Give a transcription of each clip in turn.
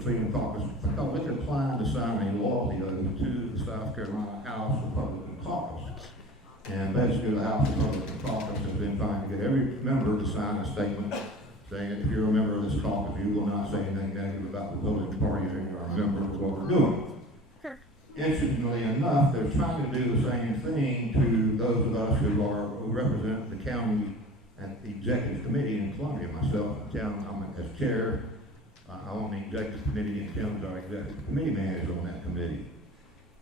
the Freedom Caucus because they declined to sign a loyalty oath to the South Carolina House Republican Caucus. And basically the House Republican Caucus has been trying to get every member to sign a statement saying that if you're a member of this caucus, you will not say anything negative about the Republican Party and you are a member of what we're doing. Interestingly enough, they're trying to do the same thing to those of us who represent the county and the executive committee in Columbia. Myself, I'm as chair. I own the executive committee, and Tim's our executive committee manager on that committee.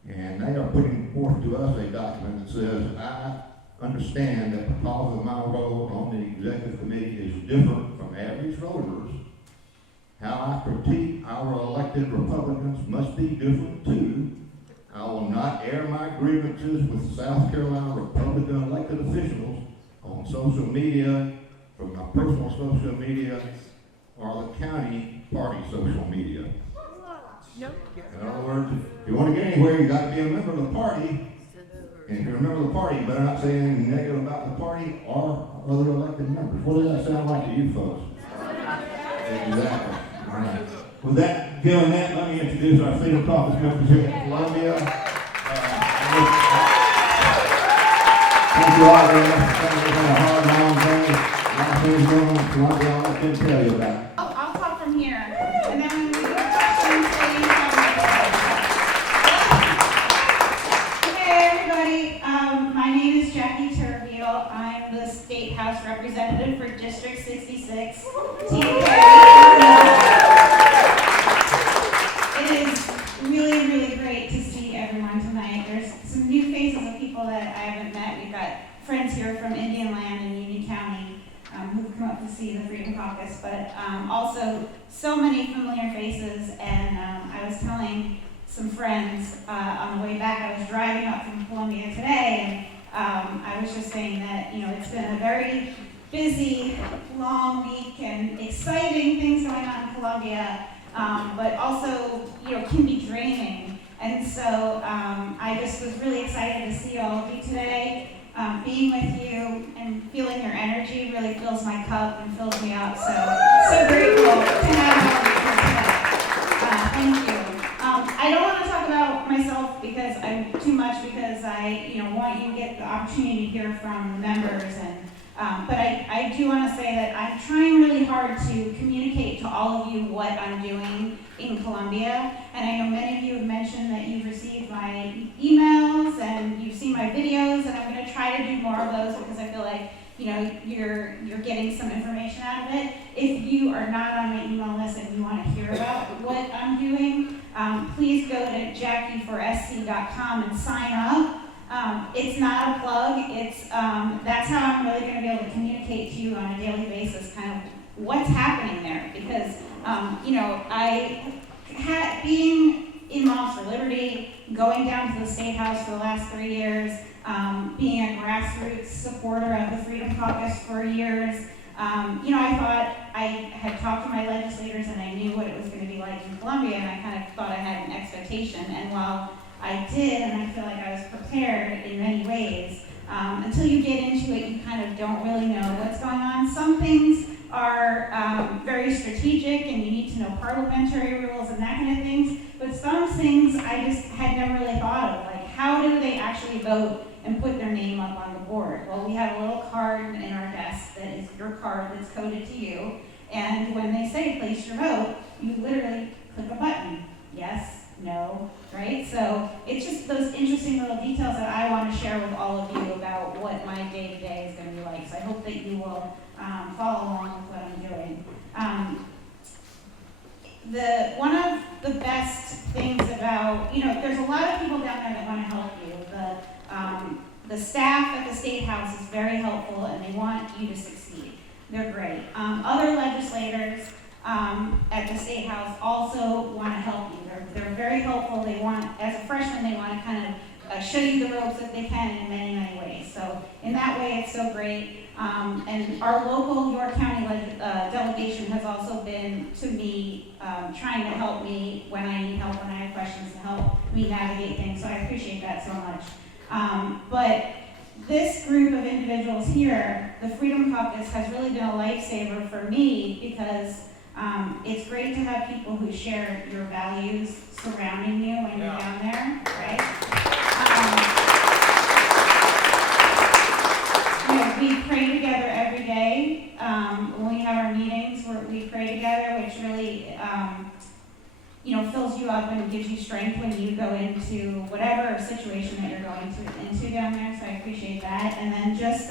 And they are putting forth to us a document that says, I understand that because of my role on the executive committee is different from average voters, how I critique our elected Republicans must be different too. I will not air my grievances with South Carolina Republican elected officials on social media, from my personal social media, or the county party social media. In other words, if you want to get anywhere, you got to be a member of the party. And if you're a member of the party, you better not say anything negative about the party or other elected members. What does that sound like to you folks? Exactly. All right. With that, given that, let me introduce our Freedom Caucus members here in Columbia. Thank you all very much for coming. It's been a hard, long day. A lot of things going on in Columbia I can tell you about. I'll talk from here. And then when we do questions, please. Hey everybody, my name is Jackie Turville. I'm the State House Representative for District 66. It is really, really great to see everyone tonight. There's some new faces of people that I haven't met. We've got friends here from Indian Land and Union County who've come up to see the Freedom Caucus, but also so many familiar faces. And I was telling some friends on the way back, I was driving up from Columbia today, and I was just saying that, you know, it's been a very busy, long week and exciting things going on in Columbia, but also, you know, can be draining. And so I just was really excited to see all of you today. Being with you and feeling your energy really fills my cup and fills me up. So grateful to have all of you here today. Thank you. I don't want to talk about myself because I'm too much, because I, you know, want you to get the opportunity to hear from the members, and but I do want to say that I'm trying really hard to communicate to all of you what I'm doing in Columbia. And I know many of you have mentioned that you've received my emails and you've seen my videos, and I'm going to try to do more of those because I feel like, you know, you're getting some information out of it. If you are not on my email list and you want to hear about what I'm doing, please go to jackieforsc.com and sign up. It's not a plug. It's that's how I'm really going to be able to communicate to you on a daily basis, kind of what's happening there. Because you know, I had being in Moms for Liberty, going down to the State House for the last 3 years, being a grassroots supporter of the Freedom Caucus for years. You know, I thought I had talked to my legislators and I knew what it was going to be like in Columbia, and I kind of thought I had an expectation. And while I did, and I feel like I was prepared in many ways, until you get into it, you kind of don't really know what's going on. Some things are very strategic, and you need to know parliamentary rules and that kind of things. But some things I just had never really thought of, like how do they actually vote and put their name up on the board? Well, we have a little card in our desk that is your card that's coded to you, and when they say place your vote, you literally click a button. Yes, no, right? So it's just those interesting little details that I want to share with all of you about what my day-to-day is going to be like. So I hope that you will follow along with what I'm doing. One of the best things about, you know, there's a lot of people down there that want to help you. The staff at the State House is very helpful, and they want you to succeed. They're great. Other legislators at the State House also want to help you. They're very helpful. They want, as a freshman, they want to kind of show you the ropes if they can in many, many ways. So in that way, it's so great. And our local York County delegation has also been to me, trying to help me when I need help, when I have questions, to help me navigate things. So I appreciate that so much. But this group of individuals here, the Freedom Caucus, has really been a lifesaver for me because It's great to have people who share your values surrounding you when you're down there, right? We pray together every day. When we have our meetings, we pray together, which really, fills you up and gives you strength when you go into whatever situation that you're going into down there. So I appreciate that. And then just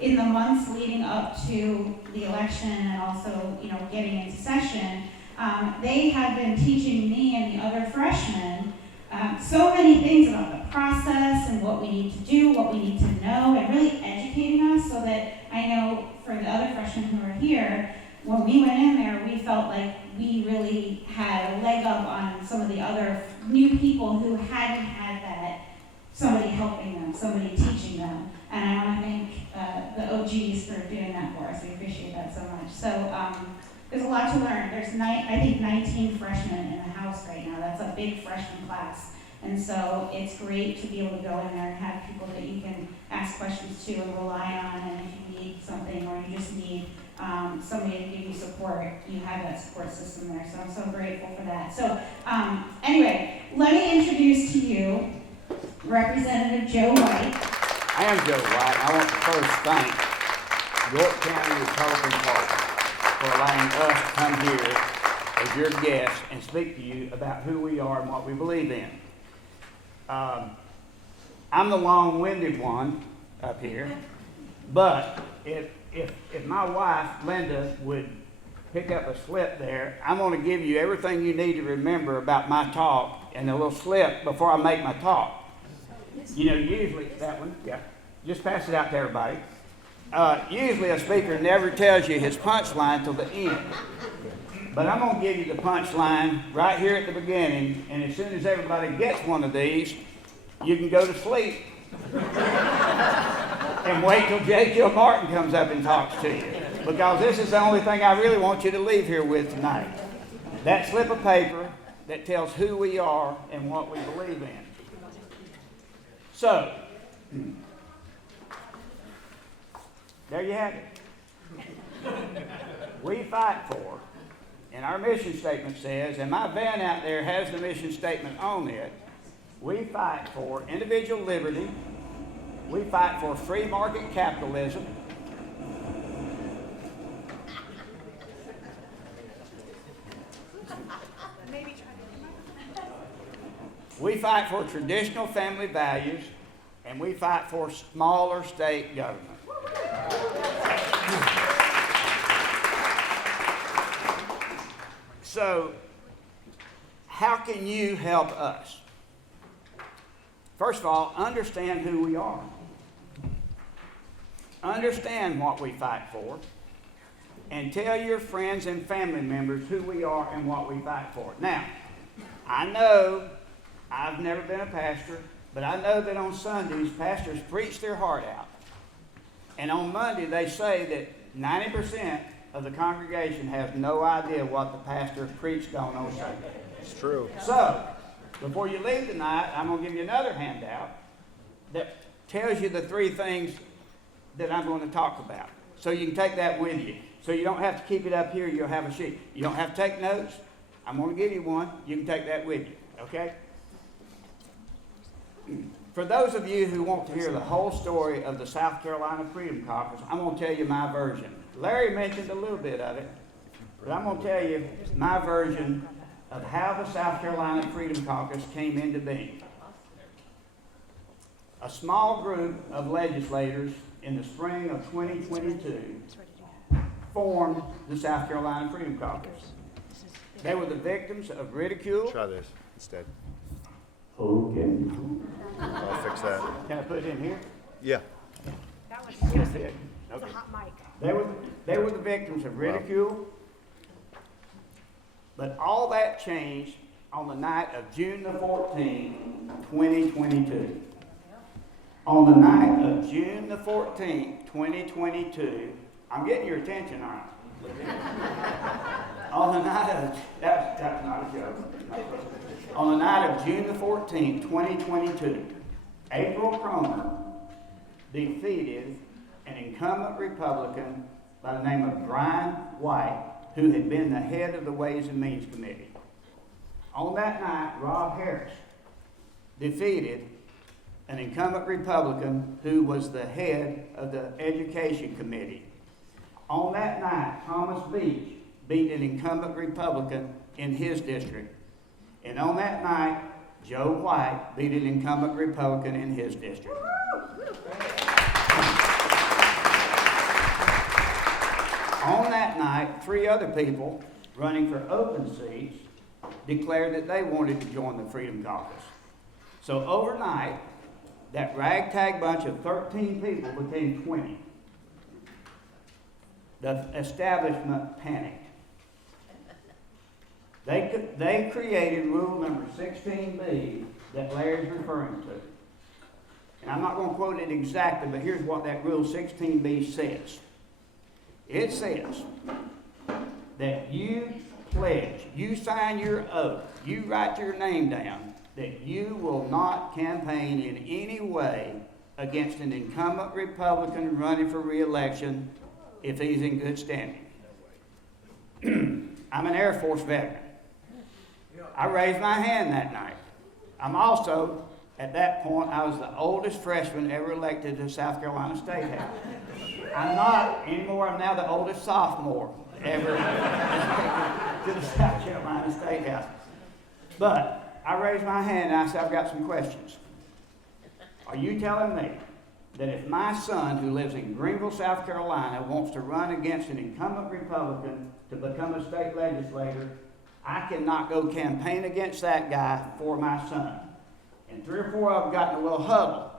in the months leading up to the election and also, getting into session, they have been teaching me and the other freshmen so many things about the process and what we need to do, what we need to know, and really educating us so that I know for the other freshmen who are here, when we went in there, we felt like we really had a leg up on some of the other new people who hadn't had that, somebody helping them, somebody teaching them. And I want to thank the OGs for doing that for us. We appreciate that so much. So there's a lot to learn. There's, I think, 19 freshmen in the house right now. That's a big freshman class. And so it's great to be able to go in there and have people that you can ask questions to and rely on. And if you need something or you just need somebody to give you support, you have that support system there. So I'm so grateful for that. So anyway, let me introduce to you Representative Joe White. I am Joe White. I want to first thank York County Republican Party for allowing us to come here as your guests and speak to you about who we are and what we believe in. I'm the long-winded one up here, but if my wife, Linda, would pick up a slip there, I'm going to give you everything you need to remember about my talk and a little slip before I make my talk. Usually, that one, yeah, just pass it out to everybody. Usually a speaker never tells you his punchline till the end. But I'm going to give you the punchline right here at the beginning, and as soon as everybody gets one of these, you can go to sleep. And wait till J. Kill Martin comes up and talks to you. Because this is the only thing I really want you to leave here with tonight. That slip of paper that tells who we are and what we believe in. So, there you have it. We fight for, and our mission statement says, and my van out there has the mission statement on it, we fight for individual liberty, we fight for free market capitalism, we fight for traditional family values, and we fight for smaller state government. So, how can you help us? First of all, understand who we are. Understand what we fight for. And tell your friends and family members who we are and what we fight for. Now, I know I've never been a pastor, but I know that on Sundays, pastors preach their heart out. And on Monday, they say that 90% of the congregation has no idea what the pastor preached on Sunday. It's true. So, before you leave tonight, I'm going to give you another handout that tells you the three things that I'm going to talk about. So you can take that with you. So you don't have to keep it up here, you'll have a sheet. You don't have to take notes. I'm going to give you one. You can take that with you, okay? For those of you who want to hear the whole story of the South Carolina Freedom Caucus, I'm going to tell you my version. Larry mentioned a little bit of it, but I'm going to tell you my version of how the South Carolina Freedom Caucus came into being. A small group of legislators in the spring of 2022 formed the South Carolina Freedom Caucus. They were the victims of ridicule. Try this instead. Okay. I'll fix that. Can I put it in here? Yeah. That's it. Okay. They were the victims of ridicule. But all that changed on the night of June the 14th, 2022. On the night of June the 14th, 2022, I'm getting your attention, aren't I? On the night of, that's not a joke. On the night of June the 14th, 2022, April Cromer defeated an incumbent Republican by the name of Brian White who had been the head of the Ways and Means Committee. On that night, Rob Harris defeated an incumbent Republican who was the head of the Education Committee. On that night, Thomas Beach beat an incumbent Republican in his district. And on that night, Joe White beat an incumbent Republican in his district. On that night, 3 other people running for open seats declared that they wanted to join the Freedom Caucus. So overnight, that ragtag bunch of 13 people became 20. The establishment panicked. They created rule number 16B that Larry's referring to. And I'm not going to quote it exactly, but here's what that rule 16B says. It says that you pledge, you sign your oath, you write your name down, that you will not campaign in any way against an incumbent Republican running for re-election if he's in good standing. I'm an Air Force veteran. I raised my hand that night. I'm also, at that point, I was the oldest freshman ever elected to South Carolina State House. I'm not anymore, I'm now the oldest sophomore ever elected to the South Carolina State House. But I raised my hand and I said, I've got some questions. Are you telling me that if my son, who lives in Greenville, South Carolina, wants to run against an incumbent Republican to become a state legislator, I cannot go campaign against that guy for my son? And 3 or 4 of them got in a little huddle,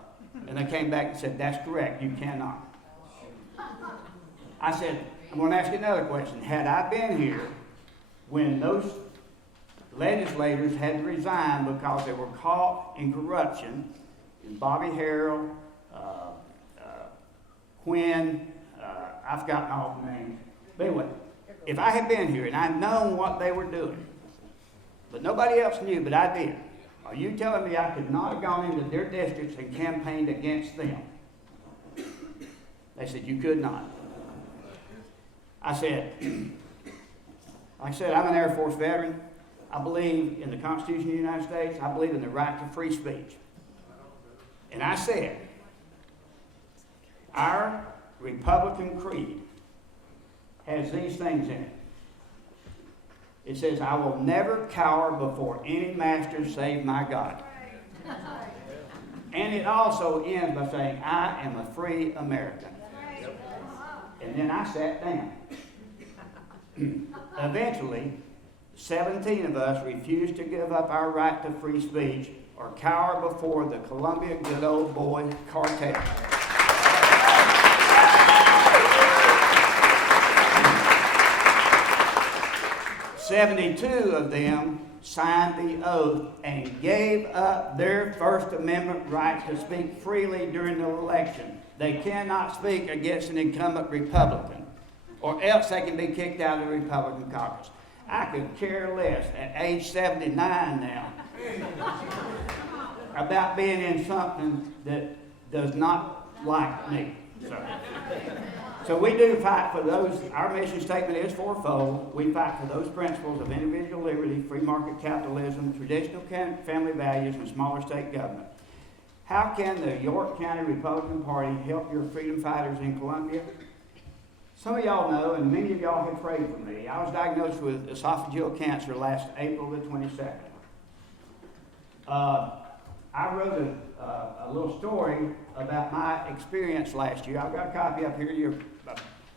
and they came back and said, that's correct, you cannot. I said, I'm going to ask you another question. Had I been here when those legislators had to resign because they were caught in corruption, and Bobby Harrell, Quinn, I've forgotten all the names. But anyway, if I had been here and I'd known what they were doing, but nobody else knew, but I did, are you telling me I could not have gone into their districts and campaigned against them? They said, you could not. I said, like I said, I'm an Air Force veteran. I believe in the Constitution of the United States. I believe in the right to free speech. And I said, our Republican creed has these things in it. It says, I will never cower before any master save my God. And it also ends by saying, I am a free American. And then I sat down. Eventually, 17 of us refused to give up our right to free speech or cower before the Columbia good old boy cartel. 72 of them signed the oath and gave up their First Amendment right to speak freely during the election. They cannot speak against an incumbent Republican, or else they can be kicked out of the Republican caucus. I could care less at age 79 now about being in something that does not like me. So we do fight for those. Our mission statement is fourfold. We fight for those principles of individual liberty, free market capitalism, traditional family values, and smaller state government. How can the York County Republican Party help your freedom fighters in Columbia? Some of y'all know, and many of y'all have prayed for me. I was diagnosed with esophageal cancer last April the 22nd. I wrote a little story about my experience last year. I've got a copy up here. You'll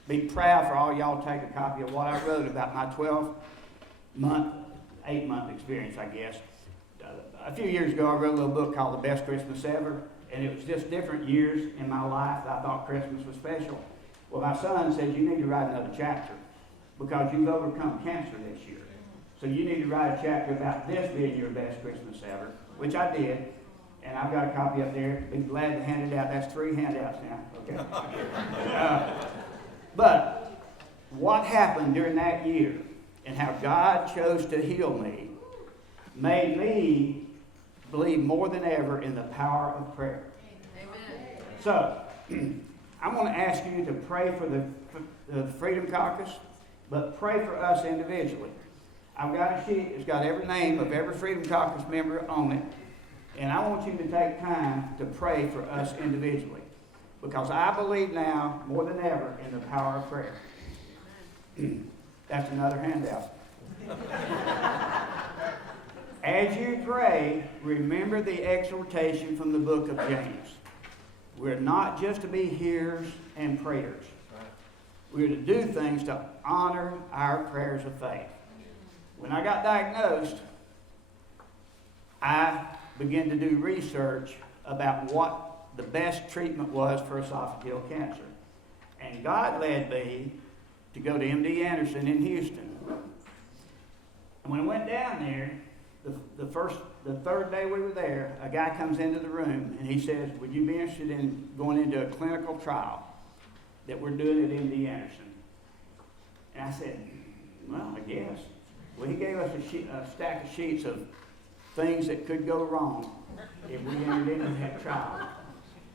be proud for all y'all to take a copy of what I wrote about my 12-month, 8-month experience, I guess. A few years ago, I wrote a little book called The Best Christmas Ever, and it was just different years in my life that I thought Christmas was special. Well, my son said, you need to write another chapter because you've overcome cancer this year. So you need to write a chapter about this being your best Christmas ever, which I did. And I've got a copy up there. Be glad to hand it out. That's 3 handouts now. Okay. But what happened during that year and how God chose to heal me made me believe more than ever in the power of prayer. Amen. So I'm going to ask you to pray for the Freedom Caucus. but pray for us individually. I've got a sheet that's got every name of every Freedom Caucus member on it, and I want you to take time to pray for us individually, because I believe now more than ever in the power of prayer. That's another handout. As you pray, remember the exhortation from the book of James. We're not just to be hearers and prayers. We're to do things to honor our prayers of faith. When I got diagnosed, I began to do research about what the best treatment was for esophageal cancer. And God led me to go to MD Anderson in Houston. And when I went down there, the third day we were there, a guy comes into the room and he says, would you be interested in going into a clinical trial that we're doing at MD Anderson? And I said, well, I guess. Well, he gave us a stack of sheets of things that could go wrong if we entered into that trial.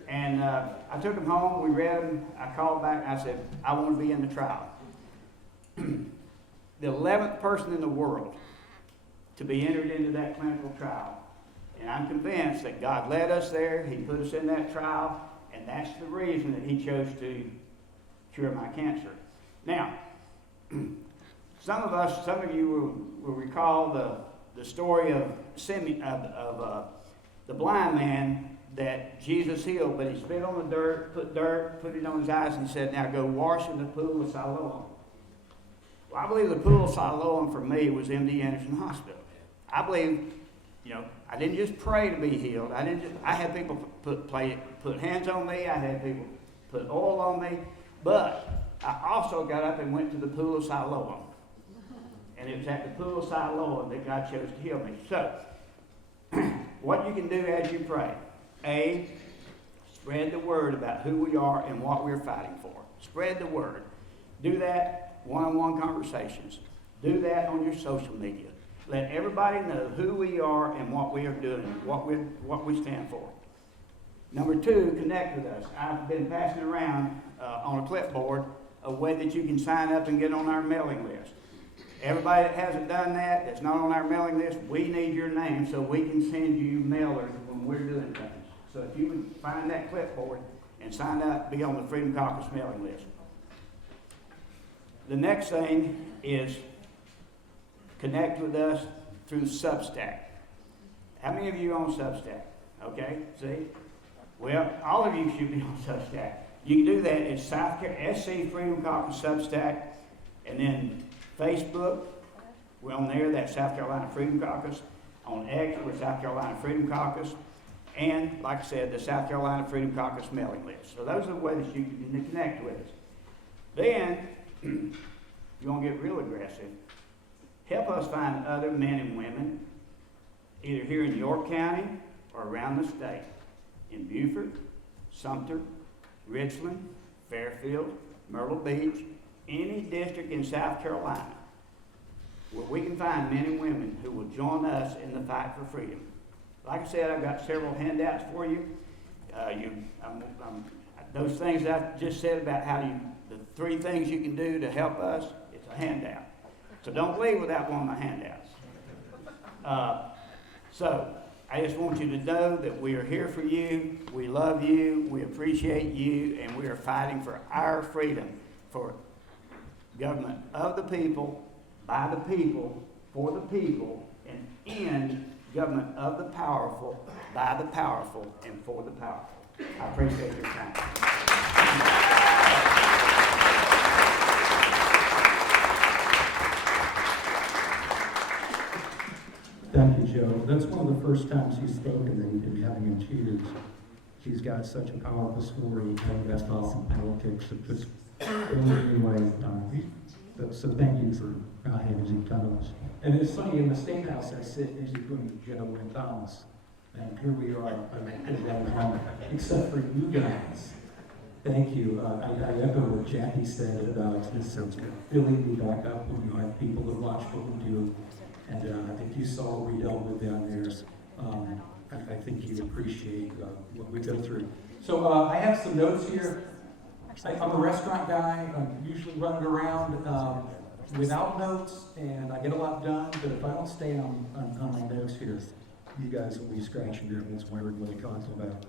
And I took them home, we read them, I called back and I said, I want to be in the trial. The 11th person in the world to be entered into that clinical trial. And I'm convinced that God led us there, He put us in that trial, and that's the reason that He chose to cure my cancer. Now, some of you will recall the story of the blind man that Jesus healed, but he spit on the dirt, put it on his eyes, and he said, now go wash in the pool of Siloam. Well, I believe the pool of Siloam for me was MD Anderson Hospital. I believe, I didn't just pray to be healed. I had people put hands on me. I had people put oil on me. But I also got up and went to the pool of Siloam. And it was at the pool of Siloam that God chose to heal me. So, what you can do as you pray. A, spread the word about who we are and what we're fighting for. Spread the word. Do that one-on-one conversations. Do that on your social media. Let everybody know who we are and what we are doing, what we stand for. Number 2, connect with us. I've been passing around on a clipboard a way that you can sign up and get on our mailing list. Everybody that hasn't done that, that's not on our mailing list, we need your name so we can send you mailers when we're doing things. So if you would find that clipboard and sign up, be on the Freedom Caucus mailing list. The next thing is connect with us through Substack. How many of you are on Substack? Okay, see? Well, all of you should be on Substack. You can do that at SC Freedom Caucus Substack, and then Facebook, we're on there, that's South Carolina Freedom Caucus. On X, we're South Carolina Freedom Caucus. And, like I said, the South Carolina Freedom Caucus mailing list. So those are the ways you can connect with us. Then, you want to get real aggressive, help us find other men and women, either here in York County or around the state, in Beaufort, Sumter, Richland, Fairfield, Myrtle Beach, any district in South Carolina where we can find men and women who will join us in the fight for freedom. Like I said, I've got several handouts for you. Those things that I just said about the 3 things you can do to help us, it's a handout. So don't leave without one of my handouts. So I just want you to know that we are here for you, we love you, we appreciate you, and we are fighting for our freedom, for government of the people, by the people, for the people, and in government of the powerful, by the powerful, and for the powerful. I appreciate your time. Thank you, Joe. That's one of the first times he's spoken and having in tears. He's got such a powerful story and that's awesome politics. Anyway, so thank you for having come us. And it's funny, in the State House, I sit next to Joe and Thomas, and here we are, except for you guys. Thank you. I echo what Jackie said about this filling me back up when you have people that watch what we do. And I think you saw what we dealt with down there. I think you appreciate what we go through. So I have some notes here. I'm a restaurant guy. I'm usually running around. without notes, and I get a lot done, but if I don't stay on my notes here, you guys will be scratching your heads wondering what I'm talking about.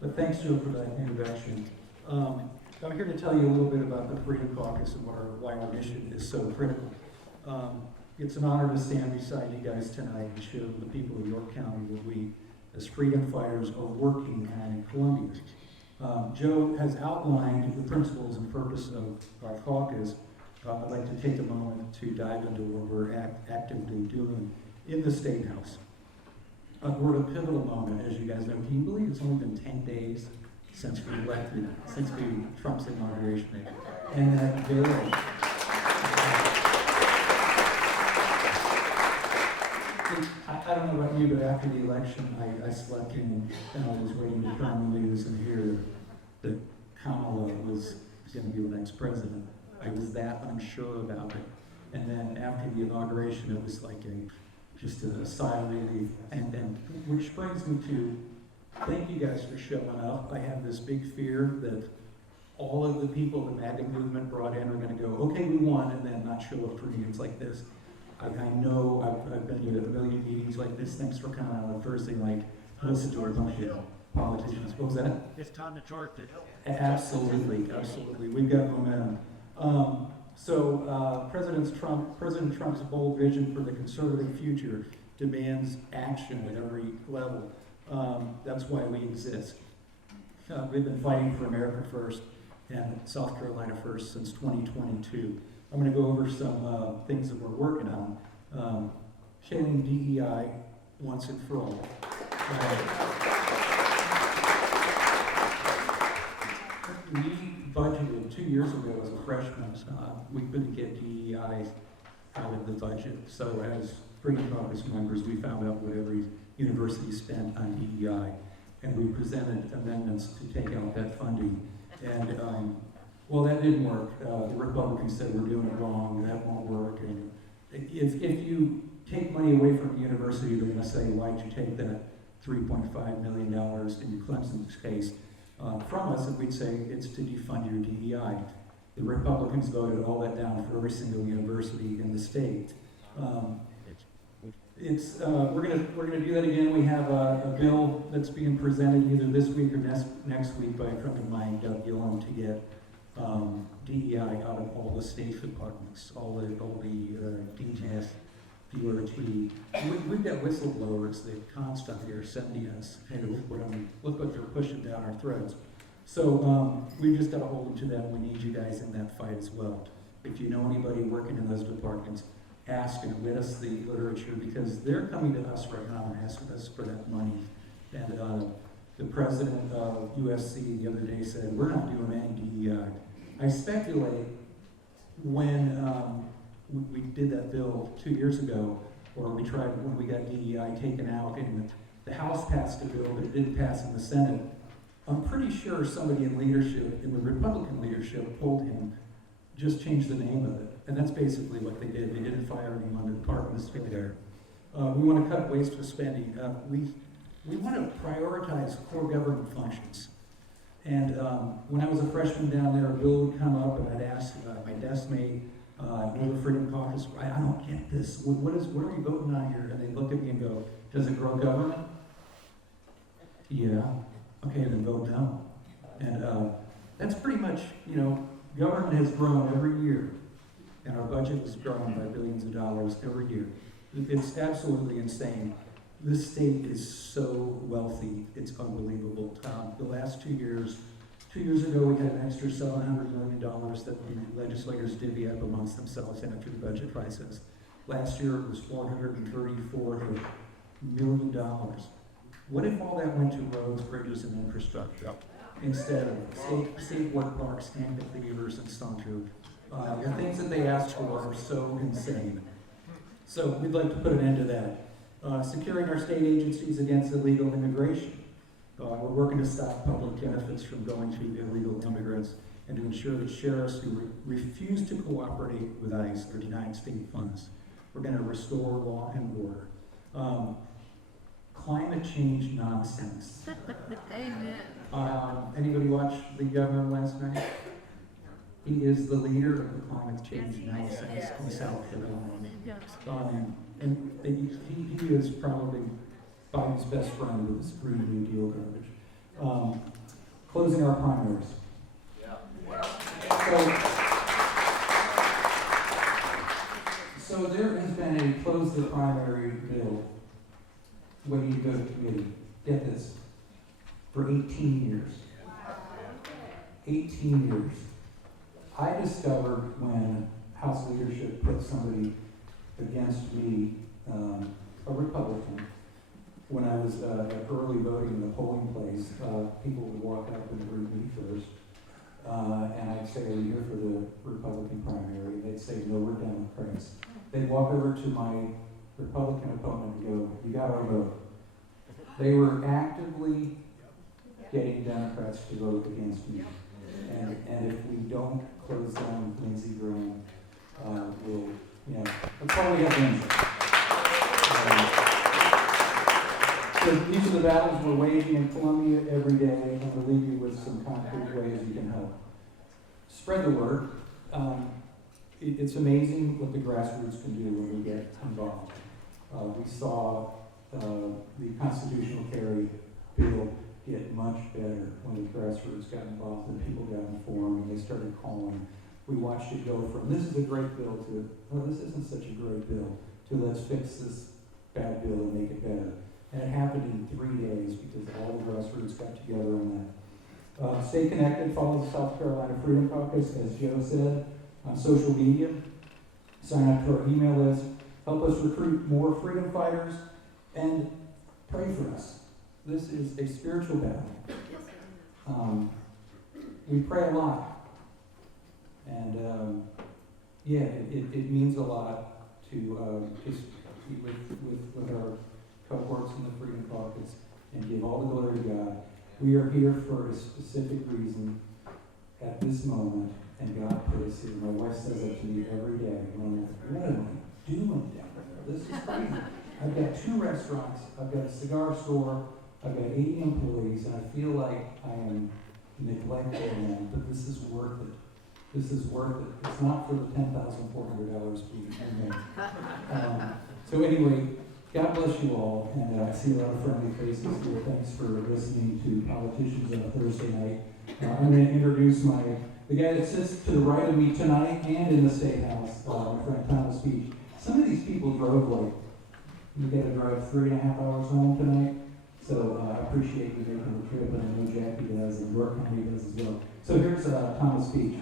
But thanks, Joe, for that introduction. I'm here to tell you a little bit about the Freedom Caucus and why our mission is so critical. It's an honor to stand beside you guys tonight and show the people of York County what we, as freedom fighters, are working on in Columbia. Joe has outlined the principles and purpose of our caucus. I'd like to take a moment to dive into what we're actively doing in the State House. We're at a pivotal moment, as you guys know. Can you believe it's only been 10 days since Trump's inauguration? And that bill, I don't know about you, but after the election, I slept in and I was waiting to turn the news and hear that Kamala was going to be the next president. I was that unsure about it. And then after the inauguration, it was like just a sigh of relief. And which brings me to thank you guys for showing up. I have this big fear that all of the people the MAGA movement brought in are going to go, okay, we won, and then not show up for meetings like this. I know I've been to a million meetings like this. Thanks for coming out on Thursday night. Listen to our bunch of politicians. What was that? It's time to chart it. Absolutely, absolutely. We've got momentum. President Trump's bold vision for the conservative future demands action at every level. That's why we exist. We've been fighting for America first and South Carolina first since 2022. I'm going to go over some things that we're working on. Killing DEI once and for all. We budgeted 2 years ago as a freshman. We couldn't get DEI out of the budget. So as Freedom Caucus members, we found out what every university spent on DEI. And we presented amendments to take out that funding. And well, that didn't work. The Republicans said we're doing it wrong, that won't work. And if you take money away from the university, they're going to say, why'd you take that $3.5 million in Clemson's case from us? And we'd say, it's to defund your DEI. The Republicans voted all that down for every single university in the state. We're gonna do that again. We have a bill that's being presented either this week or next week by a friend of mine, Doug Gillum, to get DEI out of all the state departments, all the DTS, DRT. We've got whistleblowers that constantly are sending us, hey, look what they're pushing down our throats. So we've just got to hold them to that. We need you guys in that fight as well. If you know anybody working in those departments, ask and get us the literature, because they're coming to us right now and asking us for that money. And the president of USC the other day said, we're not doing any DEI. I speculate when we did that bill 2 years ago, or when we got DEI taken out, and the House passed a bill, but it didn't pass in the Senate. I'm pretty sure somebody in leadership, in the Republican leadership, told him, just change the name of it. And that's basically what they did. They didn't fire him on the Department of State there. We want to cut wasteful spending. We want to prioritize core government functions. And when I was a freshman down there, a bill would come up, and I'd ask my desk mate, the Freedom Caucus, I don't get this. What are we voting on here? And they look at me and go, does it grow government? Yeah. Okay, then vote no. And that's pretty much, government has grown every year. And our budget has grown by billions of dollars every year. It's absolutely insane. This state is so wealthy, it's unbelievable. The last 2 years ago, we had an extra $700 million that the legislators divvy up amongst themselves after the budget process. Last year, it was $434 million. What if all that went to roads, bridges, and infrastructure? Instead of state work parks, amphitheaters, and Stontrue. The things that they asked for are so insane. So we'd like to put an end to that. Securing our state agencies against illegal immigration. We're working to stop public benefits from going to illegal immigrants and to ensure that sheriffs who refuse to cooperate with ICE are denied state funds. We're going to restore law and order. Climate change nonsense. Amen. Anybody watch the governor last night? He is the leader of the climate change analysis in South Carolina. And he is probably Biden's best friend with this Green New Deal garbage. Closing our primaries. So there has been a close the primary bill when you go to committee. Get this, for 18 years. 18 years. I discovered when House leadership put somebody against me, a Republican, when I was at early voting in the polling place, people would walk up and greet me first. And I'd say, are you here for the Republican primary? They'd say, no, we're Democrats. They'd walk over to my Republican opponent and go, you got our vote. They were actively getting Democrats to vote against me. And if we don't close down Lindsey Graham, we'll, that's all we have to answer. So these are the battles we're waging in Columbia every day, and we'll leave you with some concrete ways you can help. Spread the word. It's amazing what the grassroots can do when we get involved. We saw the constitutional carry bill get much better when the grassroots got involved and people got informed and they started calling. We watched it go from, this is a great bill, to, oh, this isn't such a great bill, to let's fix this bad bill and make it better. And it happened in 3 days because all the grassroots got together on that. Stay connected, follow the South Carolina Freedom Caucus, as Joe said, on social media. Sign up to our email list. Help us recruit more freedom fighters and pray for us. This is a spiritual battle. We pray a lot. And it means a lot to just be with our cohorts in the Freedom Caucus and give all the glory to God. We are here for a specific reason at this moment, and God put us here. My wife says that to me every day. When I'm like, what am I doing down there? This is crazy. I've got 2 restaurants, I've got a cigar store, I've got 80 employees, and I feel like I am neglected them, but this is worth it. This is worth it. It's not for the $10,400 we make. So anyway, God bless you all, and I see a lot of friendly faces here. Thanks for listening to politicians on a Thursday night. I'm going to introduce the guy that sits to the right of me tonight and in the State House, my friend Thomas Beach. Some of these people drove like, you got to drive 3.5 hours home tonight. So I appreciate you making the trip, and I know Jackie does, and York County does as well. So here's Thomas Beach.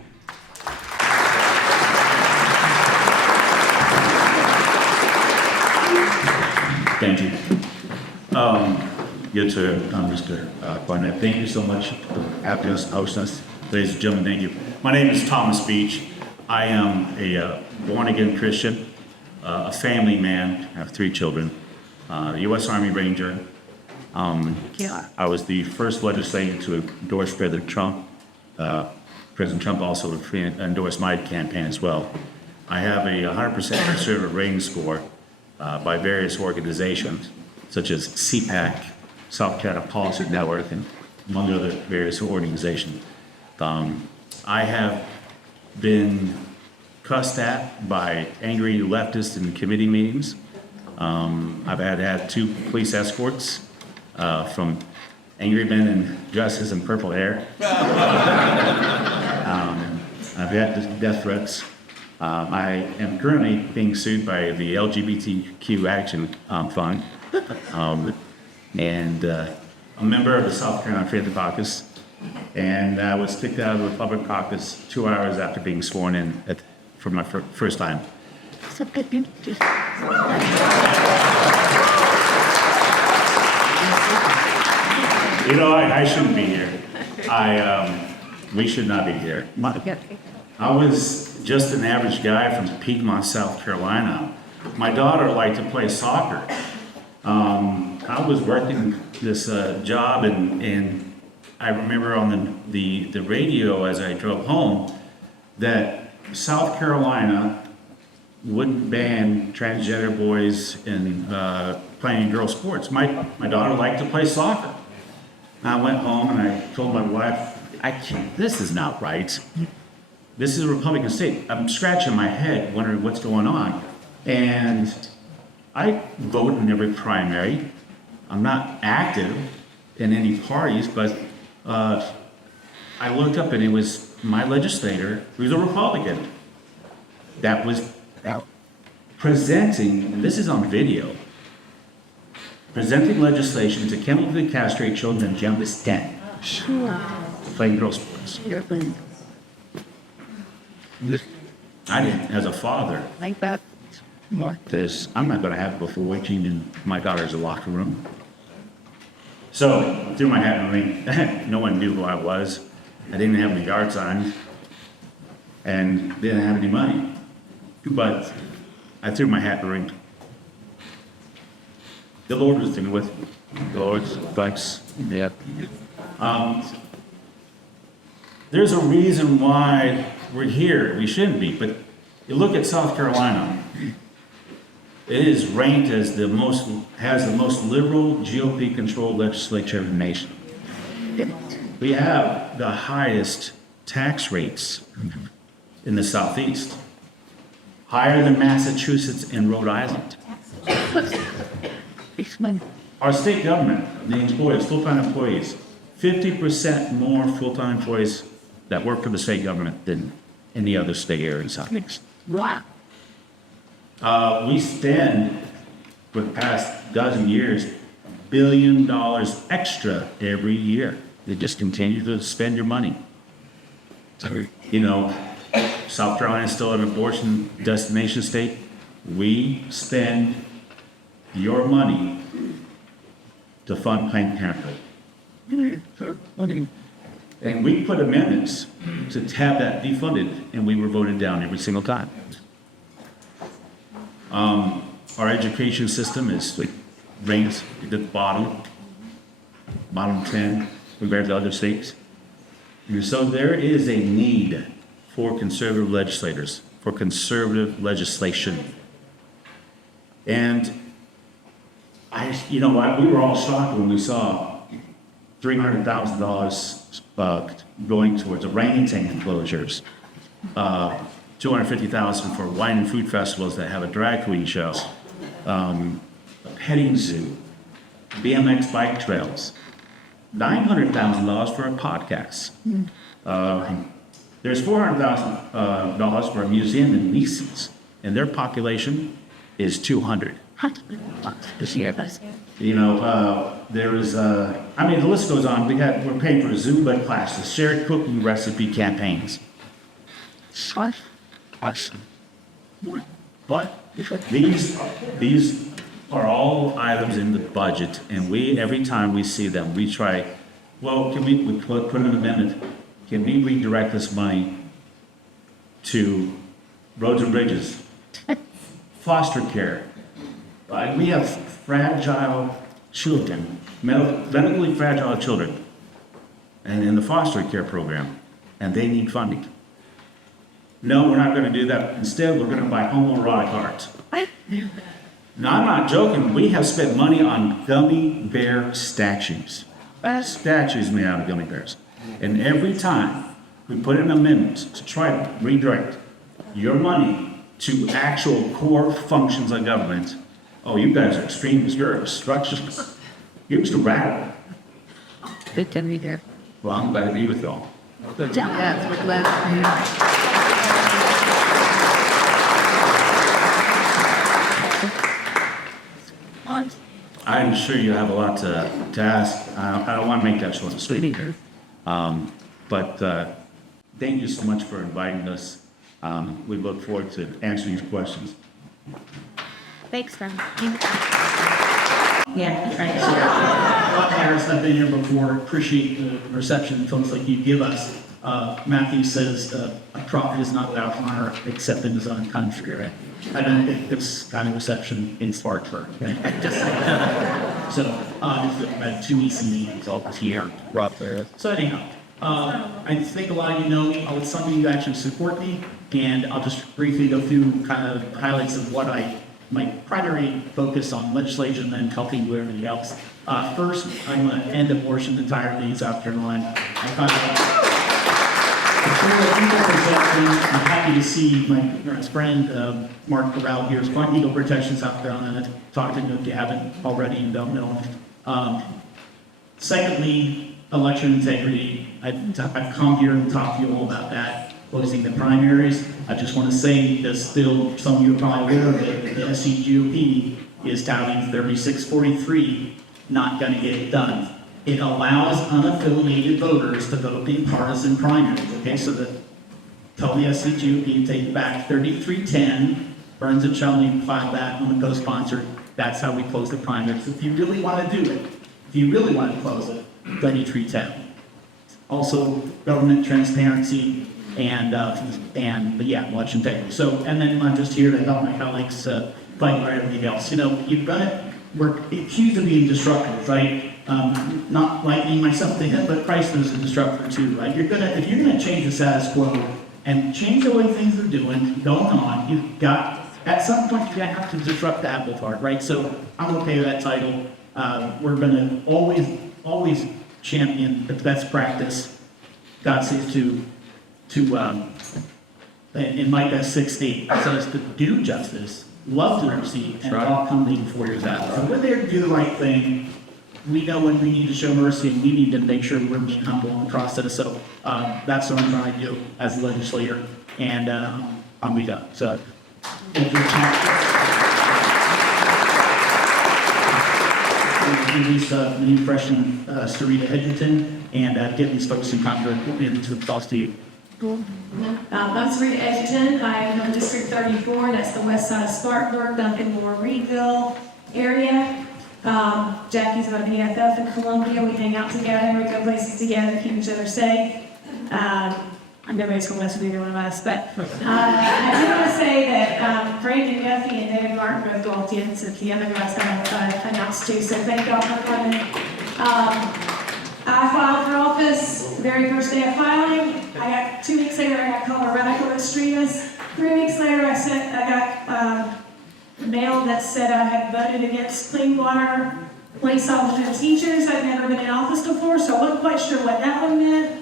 Thank you. Good sir, Mr. Barnett. Thank you so much for having us, hosting us. Ladies and gentlemen, thank you. My name is Thomas Beach. I am a born-again Christian, a family man. I have 3 children, a U.S. Army Ranger. I was the first legislator to endorse President Trump. President Trump also endorsed my campaign as well. I have a 100% conservative rating score by various organizations, such as CPAC, South Carolina Policy Network, and among other various organizations. I have been cussed at by angry leftists in committee meetings. I've had 2 police escorts from angry men in dresses and purple hair. I've had death threats. I am currently being sued by the LGBTQ Action Fund, and a member of the South Carolina Freedom Caucus, and I was kicked out of the Republican Caucus 2 hours after being sworn in for my first time. You know, I shouldn't be here. We should not be here. I was just an average guy from Piedmont, South Carolina. My daughter liked to play soccer. I was working this job, and I remember on the radio as I drove home that South Carolina wouldn't ban transgender boys in playing girl sports. My daughter liked to play soccer. I went home and I told my wife, this is not right. this is a Republican state. I'm scratching my head wondering what's going on. And I vote in every primary. I'm not active in any parties, but I looked up and it was my legislator, who's a Republican, that was presenting, and this is on video, presenting legislation to chemically castrate children as young as 10. Sure. Playing girl sports. I didn't, as a father, Like that. this, I'm not gonna have it before waiting in my daughter's locker room. So, threw my hat in the ring. No one knew who I was. I didn't have any yard signs and didn't have any money. But I threw my hat in the ring. The Lord was there with me. The Lord's thanks. Yeah. There's a reason why we're here. We shouldn't be, but you look at South Carolina. It is ranked as has the most liberal GOP-controlled legislature in the nation. We have the highest tax rates in the Southeast, higher than Massachusetts and Rhode Island. Our state government, the employees, full-time employees, 50% more full-time employees that work for the state government than any other state area in Southeast. Wow. We spend, for the past dozen years, $1 billion extra every year. They just continue to spend your money. You know, South Carolina is still an abortion destination state. We spend your money to fund Planned Parenthood. And we put amendments to have that defunded, and we were voted down every single time. Our education system is ranked at the bottom 10 compared to other states. And so there is a need for conservative legislators, for conservative legislation. And we were all shocked when we saw $300,000 going towards orangutan enclosures, $250,000 for wine and food festivals that have a drag queen show, a petting zoo, BMX bike trails, $900,000 for a podcast. There's $400,000 for a museum in Nice, and their population is 200. There is, the list goes on. We're paying for Zumba classes, shared cooking recipe campaigns. Awesome. But these are all items in the budget, and every time we see them, we try, can we put an amendment? Can we redirect this money to roads and bridges, foster care? We have fragile children, medically fragile children, and in the foster care program, and they need funding. No, we're not going to do that. Instead, we're going to buy homoerotic art. Now, I'm not joking. We have spent money on gummy bear statues. Statues made out of gummy bears. And every time we put an amendment to try to redirect your money to actual core functions of government, you guys are extremists. You're obstructionists. You're just a radical. Well, I'm glad to be with y'all. Yeah, we're glad. I'm sure you have a lot to ask. I don't want to make that short and sweet. But thank you so much for inviting us. We look forward to answering your questions. Thanks, Graham. Yeah, right. Harris, I've been here before. Appreciate the reception folks like you give us. Matthew says a prophet is not without honor except in his own country. Right? I don't think this kind of reception in Spartanburg. Right? So I've had 2 EC meetings all this year. So anyhow, I think a lot of you know me. It's something you actually support me, and I'll just briefly go through kind of highlights of what my primary focus on legislation and then helping with everything else. First, I'm going to end abortion entirely in South Carolina. I I'm happy to see my friend, Mark Corral here, is Farm Eagle Protection South Carolina. Talk to him if you haven't already and don't know. Secondly, election integrity. I've come here and talked to you all about that, closing the primaries. I just want to say that still, some of you are probably aware of it, the SCGOP is touting 3643, not going to get it done. It allows unaffiliated voters to vote in partisan primaries, okay? So tell the SCGOP, take back 3310, Burns and Shelley filed that on the co-sponsor. That's how we close the primaries. If you really want to do it, if you really want to close it, 3310. Also, government transparency and yeah, election integrity. So, and then I'm just here to help my colleagues fight for everything else. You know, you've got to work, accused of being disruptive, right? Not likening myself to him, but Christ is a disruptor too, right? If you're gonna change the status quo and change the way things are going on, you've got, at some point, you're gonna have to disrupt the apple cart, right? So I'm okay with that title. We're gonna always champion the best practice. God says in Micah 6:8, it says to do justice, love to mercy, and all come leading 4 years out. So we're there to do the right thing. We know when we need to show mercy, and we need to make sure we're being humble in the process. So that's what I'm trying to do as a legislator, and I'll be done. So, thank you. Release the new freshman Sarita Edgerton, and get these folks in contact into the thoughts to you. I'm Sarita Edgerton. I am in District 34. That's the west side of Spartanburg, Duncanmore, Reedville area. Jackie's about PFF in Columbia. We hang out together, we go places together, keep each other safe. Nobody's going to listen to either one of us, but I do want to say that Brandon Guffey and David Martin both walked in, so the other guys got announced too, so thank y'all for coming. I filed for office the very first day of filing. 2 weeks later, I got called a radical extremist. 3 weeks later, I got mail that said I had voted against clean water, police officers, and teachers. I'd never been in office before, so I wasn't quite sure what that one meant.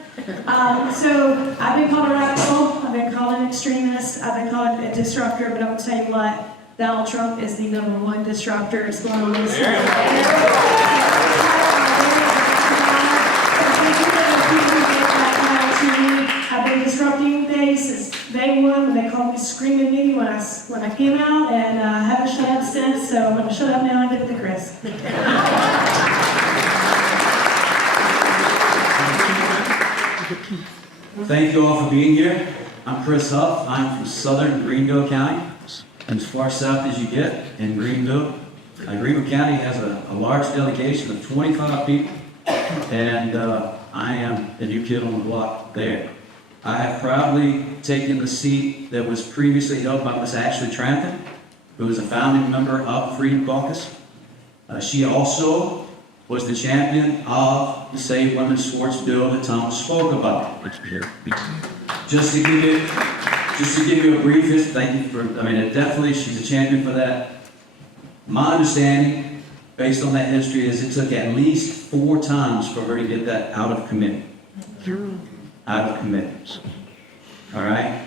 So I've been called a radical, I've been called an extremist, I've been called a disruptor, but I'll tell you what, Donald Trump is the #1 disruptor as well. I've been disrupting things since day one when they called me screaming at me when I came out, and I haven't shut up since, so I'm going to shut up now and give it to Chris. Thank you all for being here. I'm Chris Huff. I'm from southern Greenville County, and as far south as you get in Greenville. Greenville County has a large delegation of 25 people, and I am the new kid on the block there. I have proudly taken the seat that was previously held by Miss Ashley Trantham, who is a founding member of the Freedom Caucus. She also was the champion of the Save Women's Sports bill that Thomas spoke about. Just to give you a brief history, thank you definitely she's a champion for that. My understanding, based on that history, is it took at least 4 times for her to get that out of committee. Out of commitments. All right?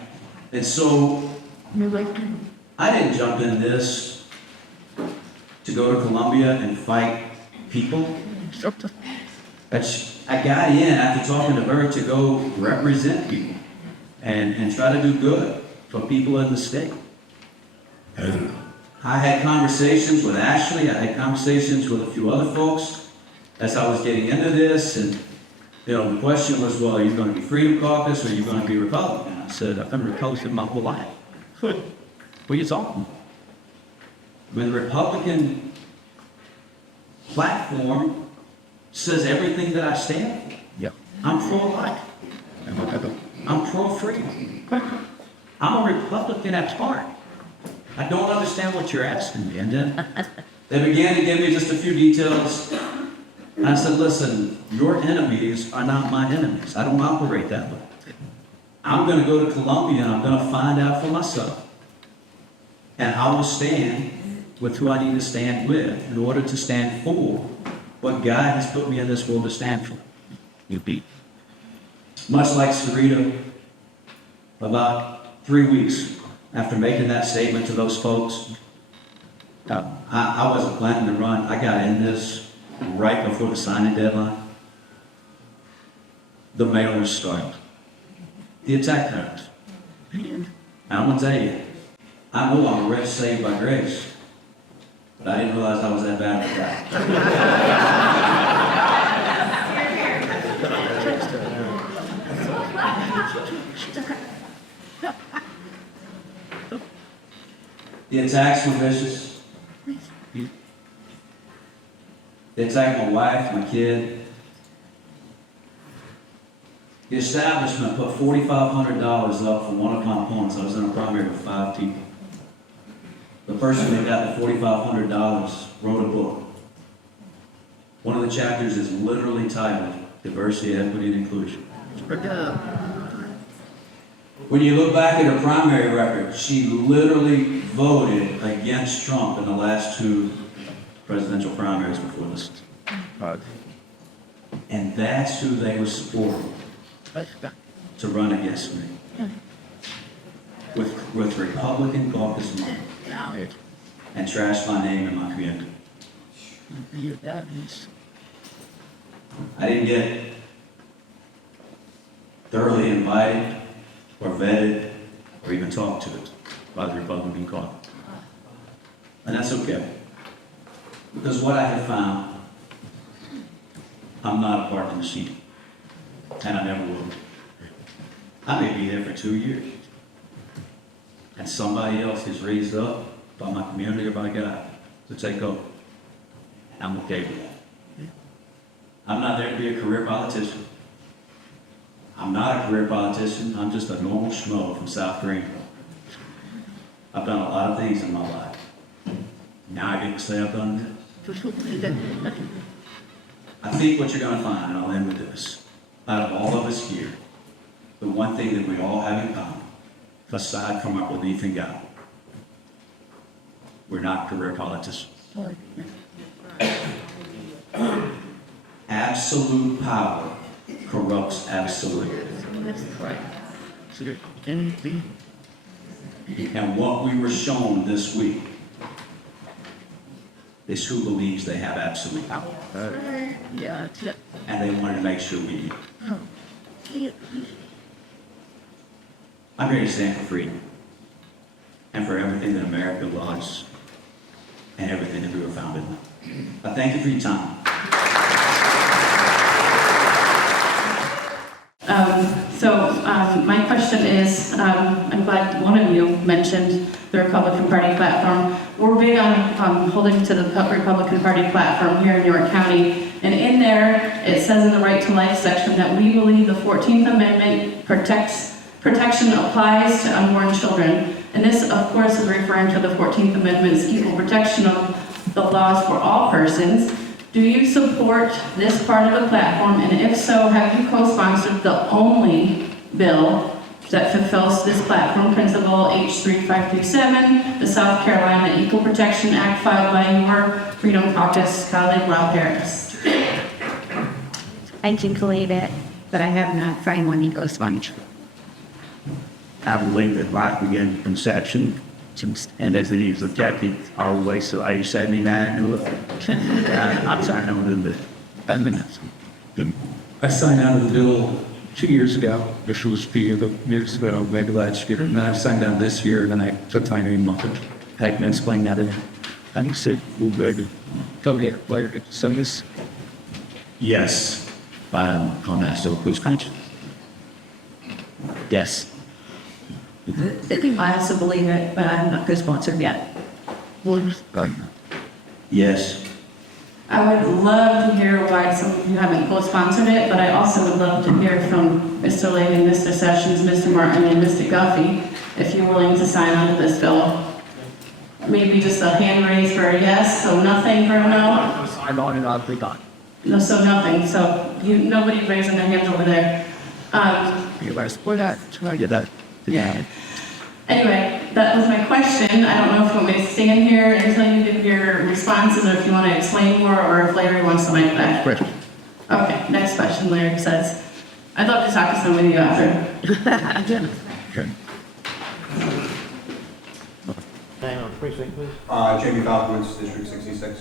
And so, I didn't jump in this to go to Columbia and fight people. I got in after talking to her to go represent people and try to do good for people in the state. I had conversations with Ashley, I had conversations with a few other folks as I was getting into this, and the question was, well, are you going to be Freedom Caucus or are you going to be Republican? I said, I've been Republican my whole life. What are you talking? When the Republican platform says everything that I stand for. Yeah. I'm pro-life. I'm pro-freedom. I'm a Republican at heart. I don't understand what you're asking me. And then they began to give me just a few details. And I said, listen, your enemies are not my enemies. I don't operate that way. I'm going to go to Columbia and I'm going to find out for myself. And I will stand with who I need to stand with in order to stand for what God has put me in this world to stand for. You beat. Much like Sarita, About 3 weeks after making that statement to those folks, I wasn't planning to run. I got in this right before the signing deadline. The mailers started. The attack occurred. And I'm gonna tell you, I know I'm a wretch saved by grace, but I didn't realize I was that bad with that. The attacks were vicious. They attacked my wife, my kid. The establishment put $4,500 up for one of my opponents. I was in a primary with 5 people. The person that got the $4,500 wrote a book. One of the chapters is literally titled Diversity, Equity, and Inclusion. When you look back at her primary record, she literally voted against Trump in the last 2 presidential primaries before this. And that's who they were supporting to run against me. With Republican caucus money. And trash my name in my community. I didn't get thoroughly invited or vetted or even talked to by the Republican caucus. And that's okay. Because what I have found, I'm not a part of the machine. And I never will. I may be there for 2 years. And somebody else is raised up by my community or by God to take over. I'm okay with that. I'm not there to be a career politician. I'm not a career politician. I'm just a normal schmo from South Greenville. I've done a lot of things in my life. Now I get to say I've done this. I think what you're going to find, and I'll end with this, out of all of us here, the one thing that we all have in common, aside from our belief in God, we're not career politicians. Absolute power corrupts absolutely. And what we were shown this week is who believes they have absolute power. And they wanted to make sure we knew. I'm here to stand for freedom and for everything that America loves and everything that we were founded on. I thank you for your time. My question is, I'm glad one of you mentioned the Republican Party platform. We're big on holding to the Republican Party platform here in York County. And in there, it says in the Right to Life section that we believe the 14th Amendment protection applies to unborn children. And this, of course, is referring to the 14th Amendment's equal protection of the laws for all persons. Do you support this part of the platform? And if so, have you co-sponsored the only bill that fulfills this platform principle, H3537, the South Carolina Equal Protection Act, filed by your Freedom Caucus colleague, Rob Harris? I can believe it, but I have not found one eco sponge. I believe that life began conception, and as it is objective, always so age 79. I'm sorry, I'm a little bit. I signed on to the bill 2 years ago. This was 2 years ago, maybe last year. And then I signed on this year, and then I took my name off it. I can explain that in. I said, we'll go here later. So this, yes, on that, so who's country? Yes. I also believe it, but I'm not co-sponsored yet. Yes. I would love to hear why some of you haven't co-sponsored it, but I also would love to hear from Mr. Lane, Mr. Sessions, Mr. Martin, and Mr. Guffey, if you're willing to sign on to this bill. Maybe just a hand raise for a yes, so nothing for a no? I'm on and off, we got. No, so nothing, so nobody raising their hands over there. You guys support that? Try to get that. Yeah. Anyway, that was my question. I don't know if you want me to stand here until you give your responses, or if you want to explain more, or if Larry wants the mic back. Question. Okay, next question, Larry says. I'd love to talk to some of you after. Okay. Name of precinct, please. Jamie Falkowitz, District 66.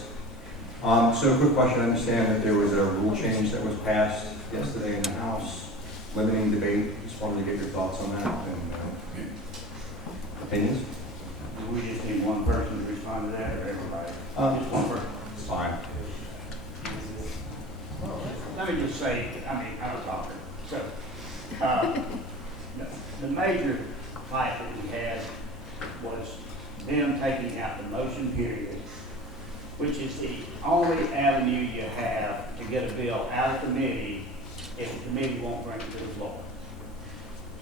So quick question, I understand that there was a rule change that was passed yesterday in the House, limiting debate. Just wanted to get your thoughts on that and opinions. We just need one person to respond to that, or everybody? Just one person. It's fine. Let me just say, I was talking. So, the major fight that we had was them taking out the motion period, which is the only avenue you have to get a bill out of committee if the committee won't bring it to the floor.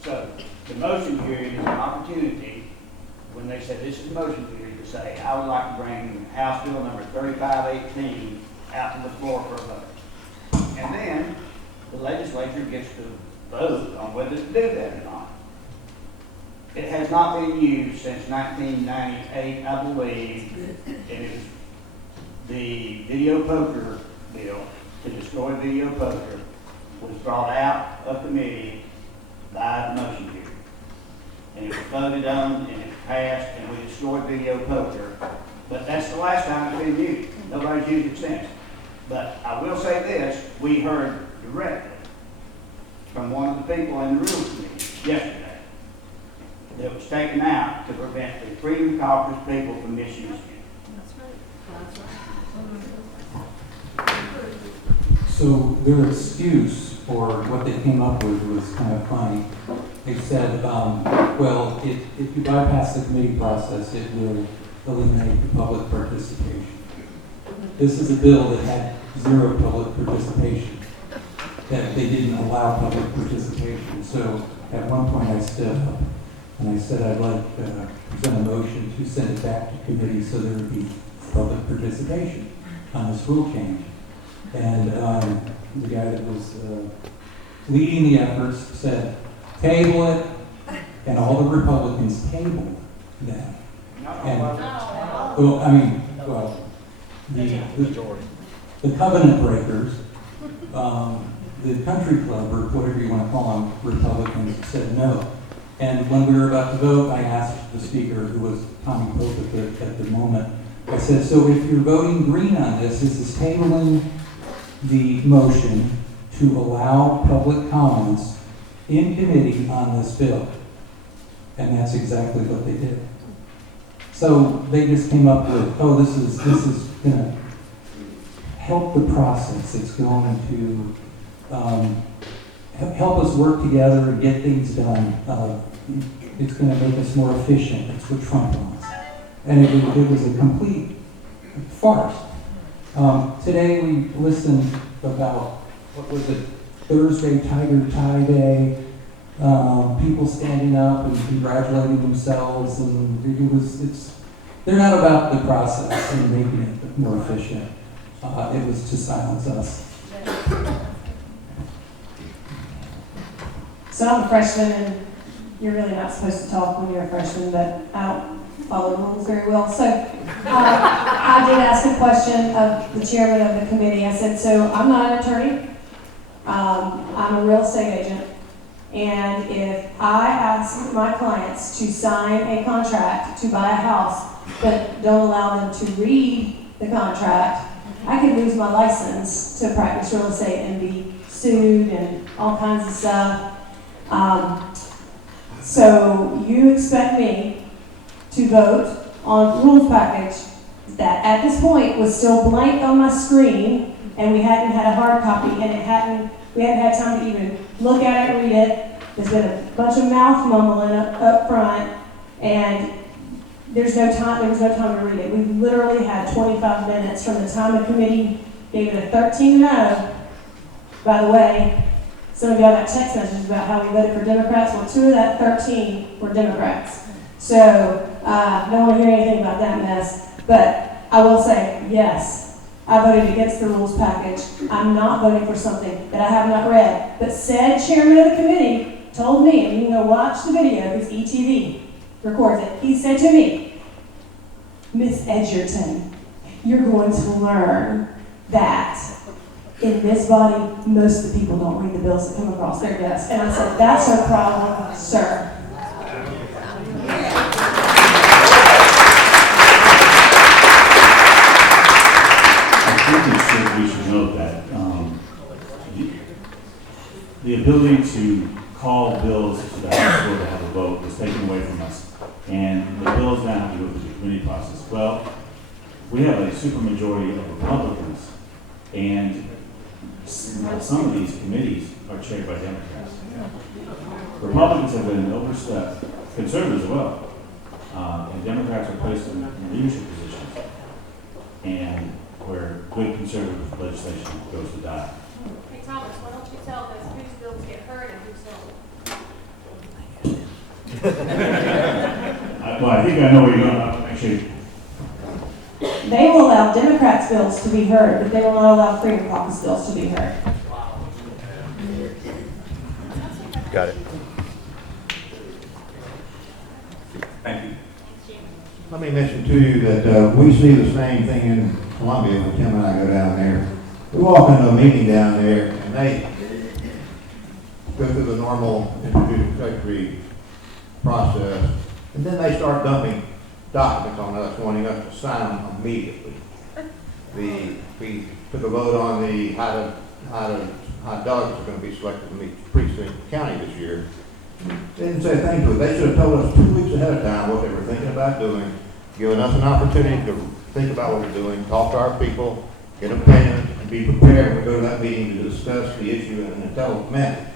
So, the motion period is an opportunity, when they said this is the motion period, to say, I would like to bring House Bill number 3518 out to the floor for a vote. And then the legislature gets to vote on whether to do that or not. It has not been used since 1998, I believe. It is the video poker bill to destroy video poker was brought out of committee by the motion period. And it was voted on and it passed and we destroyed video poker. But that's the last time it's been used. Nobody's used it since. But I will say this, we heard directly from one of the people in the Rules Committee yesterday that was taken out to prevent the Freedom Caucus people from misusing it. So their excuse for what they came up with was kind of funny. They said, well, if you bypass the committee process, it will eliminate the public participation. This is a bill that had zero public participation, that they didn't allow public participation. So at one point I stood up and I said I'd like to present a motion to send it back to committee so there would be public participation on this rule change. And the guy that was leading the efforts said, table it, and all the Republicans tabled that. And, the covenant breakers, the country club, or whatever you want to call them, Republicans, said no. And when we were about to vote, I asked the speaker, who was Tommy Pope at the moment, I said, so if you're voting green on this, is this tabling the motion to allow public comments in committee on this bill? And that's exactly what they did. So they just came up with, oh, this is going to help the process. It's going to help us work together and get things done. It's going to make us more efficient. That's what Trump wants. And it was a complete farce. Today we listened about, what was it, Thursday Tiger Tie Day, people standing up and congratulating themselves, and they're not about the process and making it more efficient. It was to silence us. So I'm a freshman, and you're really not supposed to talk when you're a freshman, but I don't follow the rules very well. So I did ask a question of the chairman of the committee. I said, so I'm not an attorney. I'm a real estate agent. And if I ask my clients to sign a contract to buy a house, but don't allow them to read the contract, I could lose my license to practice real estate and be sued and all kinds of stuff. So you expect me to vote on rules package that at this point was still blank on my screen, and we hadn't had a hard copy, and we hadn't had time to even look at it, read it. There's been a bunch of mouth mumbling up front, and there was no time to read it. We literally had 25 minutes from the time the committee gave it a 13-0. By the way, some of y'all got text messages about how we voted for Democrats. Well, 2 of that 13 were Democrats. So, don't want to hear anything about that mess. But I will say, yes, I voted against the rules package. I'm not voting for something that I have not read. But said chairman of the committee told me, and you can go watch the video, because ETV records it. He said to me, Miss Edgerton, you're going to learn that in this body, most of the people don't read the bills that come across their desk. And I said, that's a problem, sir. the ability to call bills to the House floor to have a vote was taken away from us. And the bills now have to go through the committee process. Well, we have a supermajority of Republicans, and some of these committees are chaired by Democrats. Republicans have been overstepped, conservatives as well, and Democrats are placed in leadership positions, and where good conservative legislation goes to die. Hey Thomas, why don't you tell us whose bills get heard and whose don't? Well, I think I know where you're going. Actually, They will allow Democrats' bills to be heard, but they will not allow Freedom Caucus bills to be heard. Got it. Thank you. Let me mention to you that we see the same thing in Columbia when Tim and I go down there. We walk into a meeting down there and they go through the normal introductory process, and then they start dumping documents on us, wanting us to sign them immediately. We took a vote on the how delegates are going to be selected from each precinct county this year. They didn't say a thing to it. They should have told us 2 weeks ahead of time what they were thinking about doing, giving us an opportunity to think about what we're doing, talk to our people, get opinions, and be prepared when we go to that meeting to discuss the issue in an intelligent manner.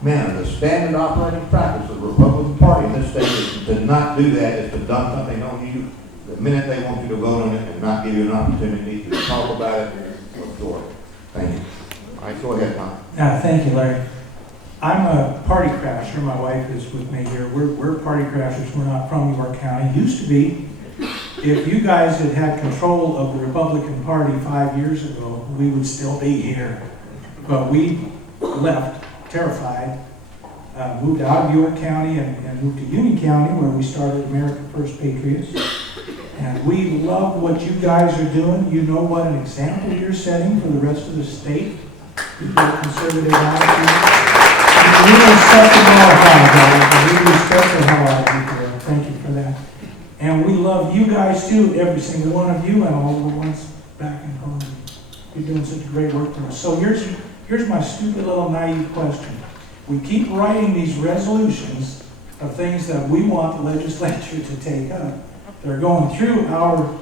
Man, the standard operating practice of the Republican Party in this state is to not do that, is to dump something on you the minute they want you to vote on it and not give you an opportunity to talk about it or absorb it. Thank you. All right, go ahead, Tom. Thank you, Larry. I'm a party crasher. My wife is with me here. We're party crashers. We're not from York County. Used to be. If you guys had had control of the Republican Party 5 years ago, we would still be here. But we left, terrified, moved out of York County and moved to Union County, where we started America First Patriots. And we love what you guys are doing. You know what an example you're setting for the rest of the state. You've got a conservative attitude. We respect the hell we respect the hell out of you for that. Thank you for that. And we love you guys too, every single one of you and all the ones back in Columbia. You're doing such great work for us. So here's my stupid little naive question. We keep writing these resolutions of things that we want the legislature to take up. They're going through our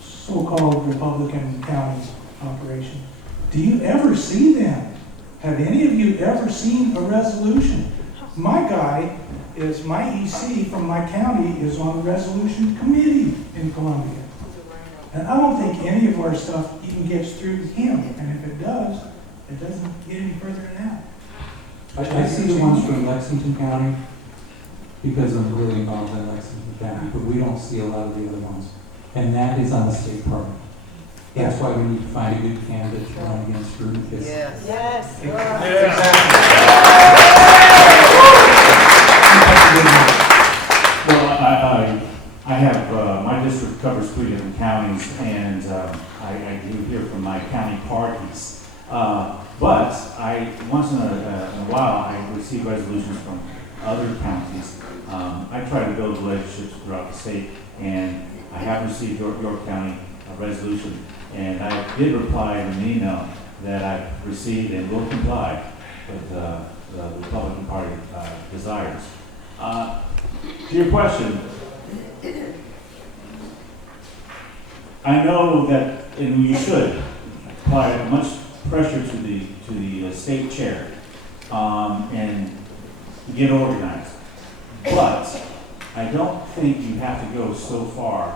so-called Republican counties operation. Do you ever see them? Have any of you ever seen a resolution? My guy is, my EC from my county is on the resolution committee in Columbia. And I don't think any of our stuff even gets through to him. And if it does, it doesn't get any further than that. I see the ones from Lexington County because I'm really involved in Lexington County, but we don't see a lot of the other ones. And that is on the state party. That's why we need to find a good candidate to run against Rudy. Yes. well, I have, my district covers 3 different counties, and I do hear from my county parties. But once in a while, I receive resolutions from other counties. I try to build relationships throughout the state, and I have received York County resolution, and I did reply in an email that I've received and will comply with the Republican Party desires. To your question, I know that, and you should apply much pressure to the state chair and get organized. But I don't think you have to go so far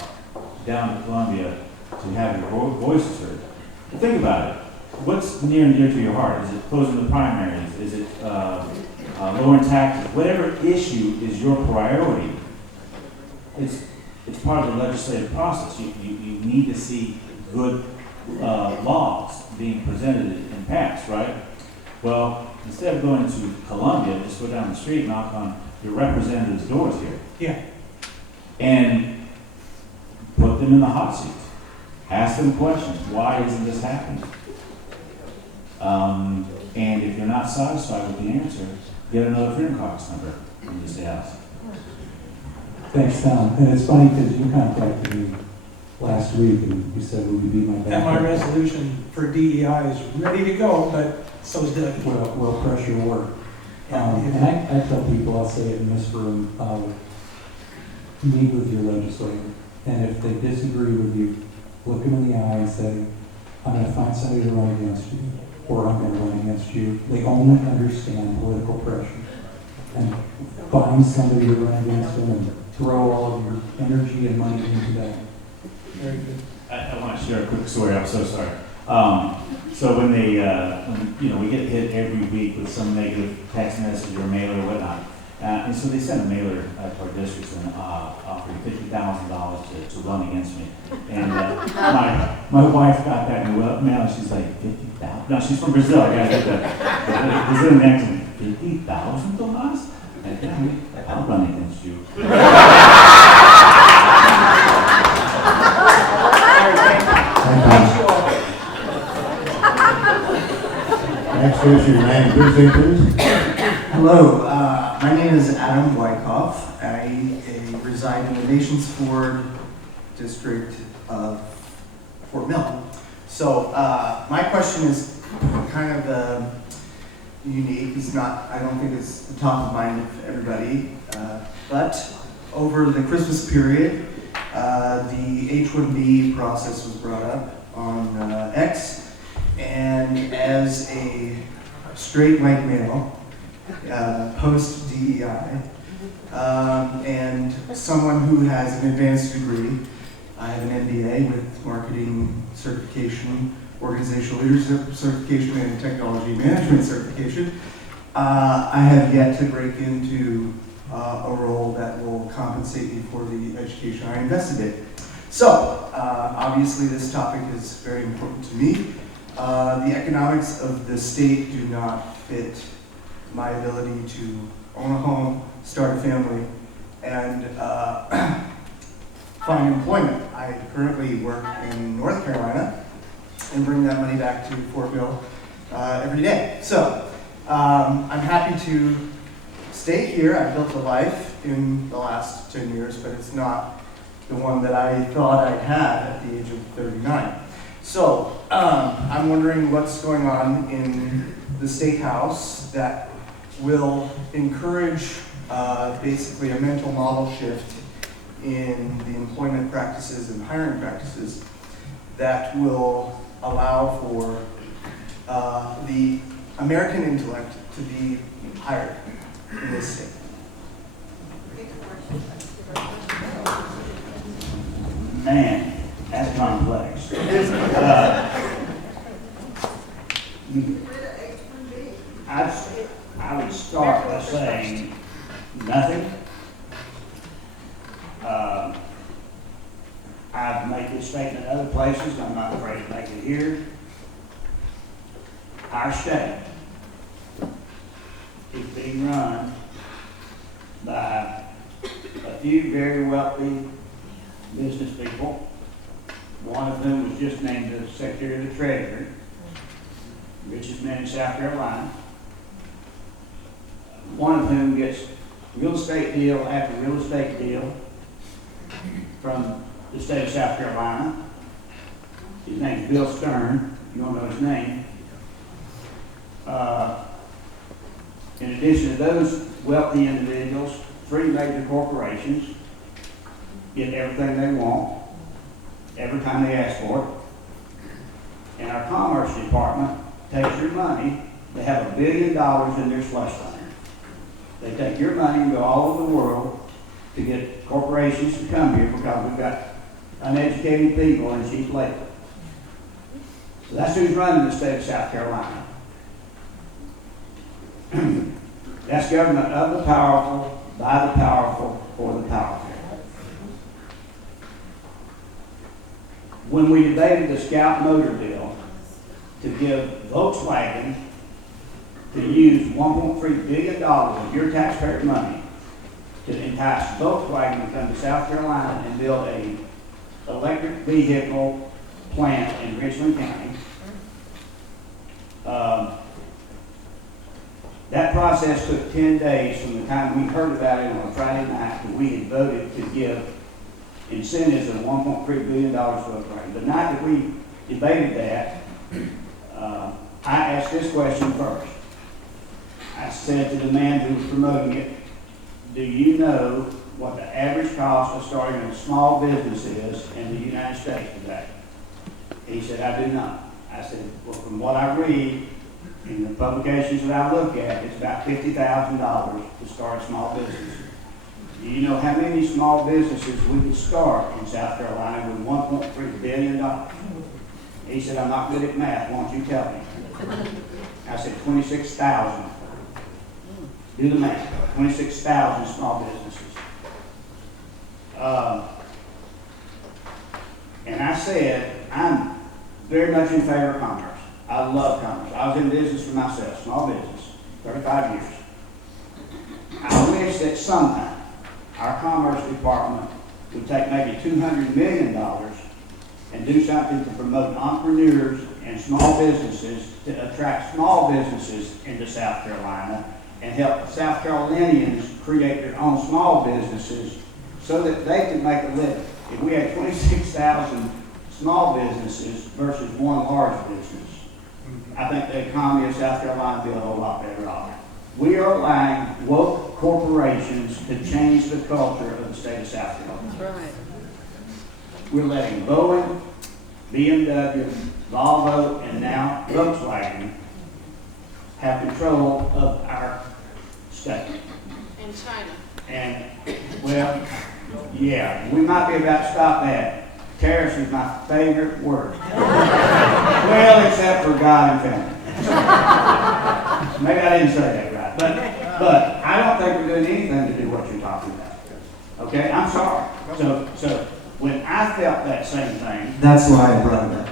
down to Columbia to have your voices heard. Think about it. What's near and dear to your heart? Is it closing the primaries? Is it lowering taxes? Whatever issue is your priority, it's part of the legislative process. You need to see good laws being presented and passed, right? Well, instead of going to Columbia, just go down the street and knock on your representatives' doors here. Yeah. And put them in the hot seat. Ask them questions. Why isn't this happening? And if you're not satisfied with the answer, get another Freedom Caucus member in the State House. Thanks, Tom. And it's funny because you contacted me last week and you said, would you be my backup? And my resolution for DEI is ready to go, but so is Doug. Well, pressure work. And I tell people, I'll say it in this room, meet with your legislator. And if they disagree with you, look them in the eye and say, I'm going to find somebody to run against you, or I'm going to run against you. They only understand political pressure. And find somebody to run against them and throw all of your energy and money into that. Very good. I want to share a quick story. I'm so sorry. So when they, we get hit every week with some negative text message or mailer or whatnot, and so they sent a mailer to our districts and offered $50,000 to run against me. And my wife got that in the mail. She's like, $50,000? No, she's from Brazil. I gotta get that. Brazilian accent. $50,000, Tomas? I'll run against you. Next is your name, please. Hello, my name is Adam Wyckoff. I reside in the Nations Ford district of Fort Mill. So my question is kind of unique. It's not, I don't think it's the top of mind of everybody. But over the Christmas period, the H-1B process was brought up on X. And as a straight white male, post-DEI, and someone who has an advanced degree, I have an MBA with marketing certification, organizational leadership certification, and technology management certification. I have yet to break into a role that will compensate me for the education I invested in. So, obviously this topic is very important to me. The economics of the state do not fit my ability to own a home, start a family, and find employment. I currently work in North Carolina and bring that money back to Fort Mill every day. So I'm happy to stay here. I've built a life in the last 10 years, but it's not the one that I thought I'd had at the age of 39. So I'm wondering what's going on in the State House that will encourage basically a mental model shift in the employment practices and hiring practices that will allow for the American intellect to be hired in this state. Man, that's complex. I would start by saying nothing. I've made this statement in other places, I'm not afraid to make it here. Our state is being run by a few very wealthy business people, one of whom was just named as Secretary of the Treasury, richest man in South Carolina, one of whom gets real estate deal after real estate deal from the state of South Carolina. His name is Bill Stern, you don't know his name. In addition to those wealthy individuals, 3 major corporations get everything they want every time they ask for it. And our Commerce Department takes your money. They have $1 billion in their slush fund. They take your money and go all over the world to get corporations to come here because we've got uneducated people and cheap labor. So that's who's running the state of South Carolina. That's government of the powerful, by the powerful, for the powerful. When we debated the Scout motor bill to give Volkswagen to use $1.3 billion of your taxpayer money to entice Volkswagen to come to South Carolina and build a electric vehicle plant in Richland County. That process took 10 days from the time we heard about it on a Friday night to we had voted to give incentives of $1.3 billion to Volkswagen. The night that we debated that, I asked this question first. I I said to the man who was promoting it, do you know what the average cost of starting a small business is in the United States today? He said, I do not. I said, well, from what I read in the publications that I look at, it's about $50,000 to start a small business. Do you know how many small businesses we could start in South Carolina with $1.3 billion? He said, I'm not good at math, won't you tell me? I said, 26,000. Do the math, 26,000 small businesses. And I said, I'm very much in favor of commerce. I love commerce. I was in business for myself, small business, 35 years. I wish that sometime our Commerce Department would take maybe $200 million and do something to promote entrepreneurs and small businesses, to attract small businesses into South Carolina and help South Carolinians create their own small businesses so that they can make a living. If we had 26,000 small businesses versus one large business, I think the economy of South Carolina would be a whole lot better off. We are allowing woke corporations to change the culture of the state of South Carolina. That's right. We're letting Boeing, BMW, Volvo, and now Volkswagen have control of our state. In China. And, well, yeah, we might be about to stop that. Tariffs is my favorite word. Well, except for God and family. Maybe I didn't say that right. But I don't think we're doing anything to do what you're talking about. Okay, I'm sorry. So when I felt that same thing. That's why I brought it up.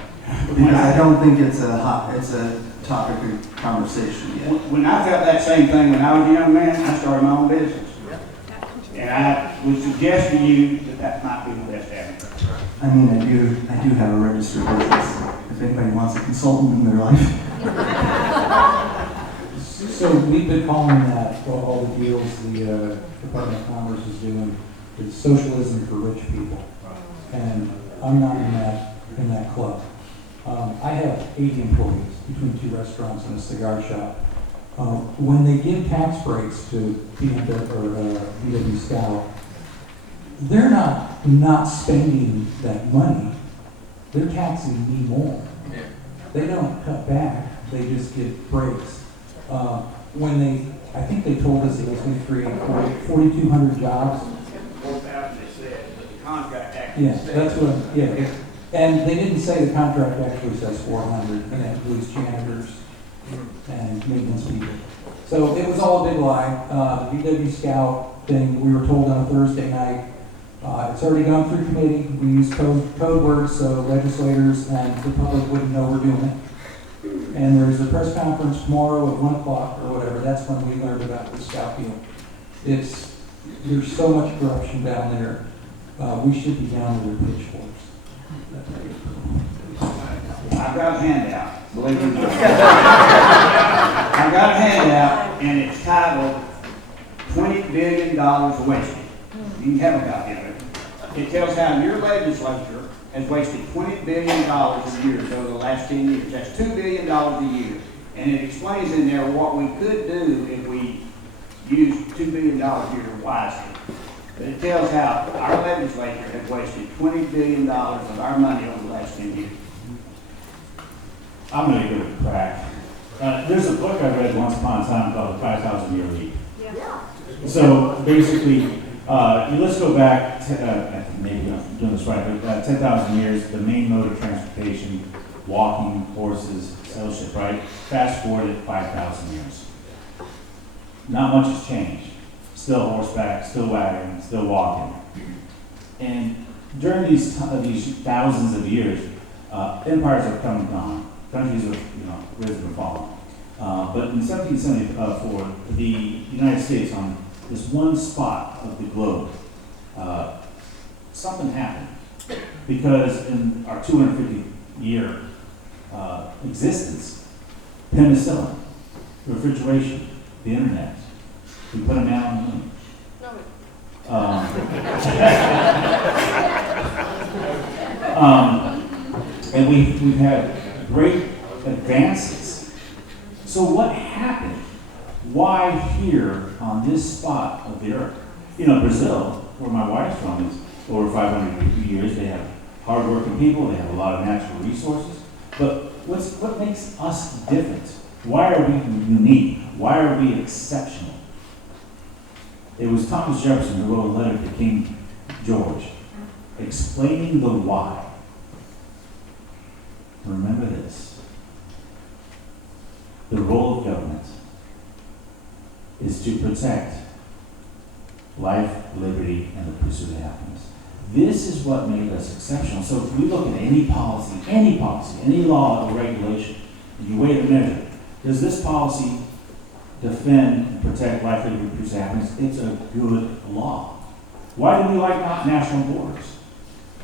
Because I don't think it's a topic of conversation yet. When I felt that same thing when I was a young man, I started my own business. And I would suggest to you that that might be the best avenue. I mean, I do have a registered business. If anybody wants a consultant in their life. So we've been calling that, all the deals the Department of Commerce is doing, is socialism for rich people. And I'm not in that club. I have 80 employees between 2 restaurants and a cigar shop. When they give tax breaks to VW Scout, they're not spending that money. They're taxing me more. They don't cut back. They just give breaks. I think they told us it was going to create 4,200 jobs. 4,000 they said, but the contract actually Yeah, that's what. And they didn't say the contract actually says 400, and that includes janitors and maintenance people. So it was all a big lie. The VW Scout thing, we were told on a Thursday night, it's already gone through committee. We use code words so legislators and the public wouldn't know we're doing it. And there's a press conference tomorrow at 1 o'clock or whatever. That's when we learned about the Scout deal. There's so much corruption down there. We should be down to their pitchforks. I've got a handout, believe it or not. I've got a handout, and it's titled $20 billion wasted. You can have a copy of it. It tells how your legislature has wasted $20 billion a year over the last 10 years. That's $2 billion a year. And it explains in there what we could do if we used $2 billion a year wisely. But it tells how our legislature has wasted $20 billion of our money over the last 10 years. I'm going to go with crack. There's a book I read once upon a time called The 5,000 Year Leap. Yeah. So basically, let's go back, maybe I'm doing this right, but 10,000 years, the main mode of transportation, walking, horses, sail ship, right? Fast forward at 5,000 years. Not much has changed. Still horseback, still wagon, still walking. And during these thousands of years, empires have come and gone. Countries have risen and fallen. But in 1774, the United States, on this one spot of the globe, something happened. Because in our 250-year existence, penicillin, refrigeration, the internet, we put a man on the moon. And we've had great advances. So what happened? Why here on this spot of the earth? You know, Brazil, where my wife's from, is over 500 years. They have hardworking people. They have a lot of natural resources. But what makes us different? Why are we unique? Why are we exceptional? It was Thomas Jefferson who wrote a letter to King George explaining the why. Remember this. The role of government is to protect life, liberty, and the pursuit of happiness. This is what made us exceptional. So if we look at any policy, any law or regulation, and you weigh the measure, does this policy defend and protect life, liberty, and pursuit of happiness? It's a good law. Why do we like national borders?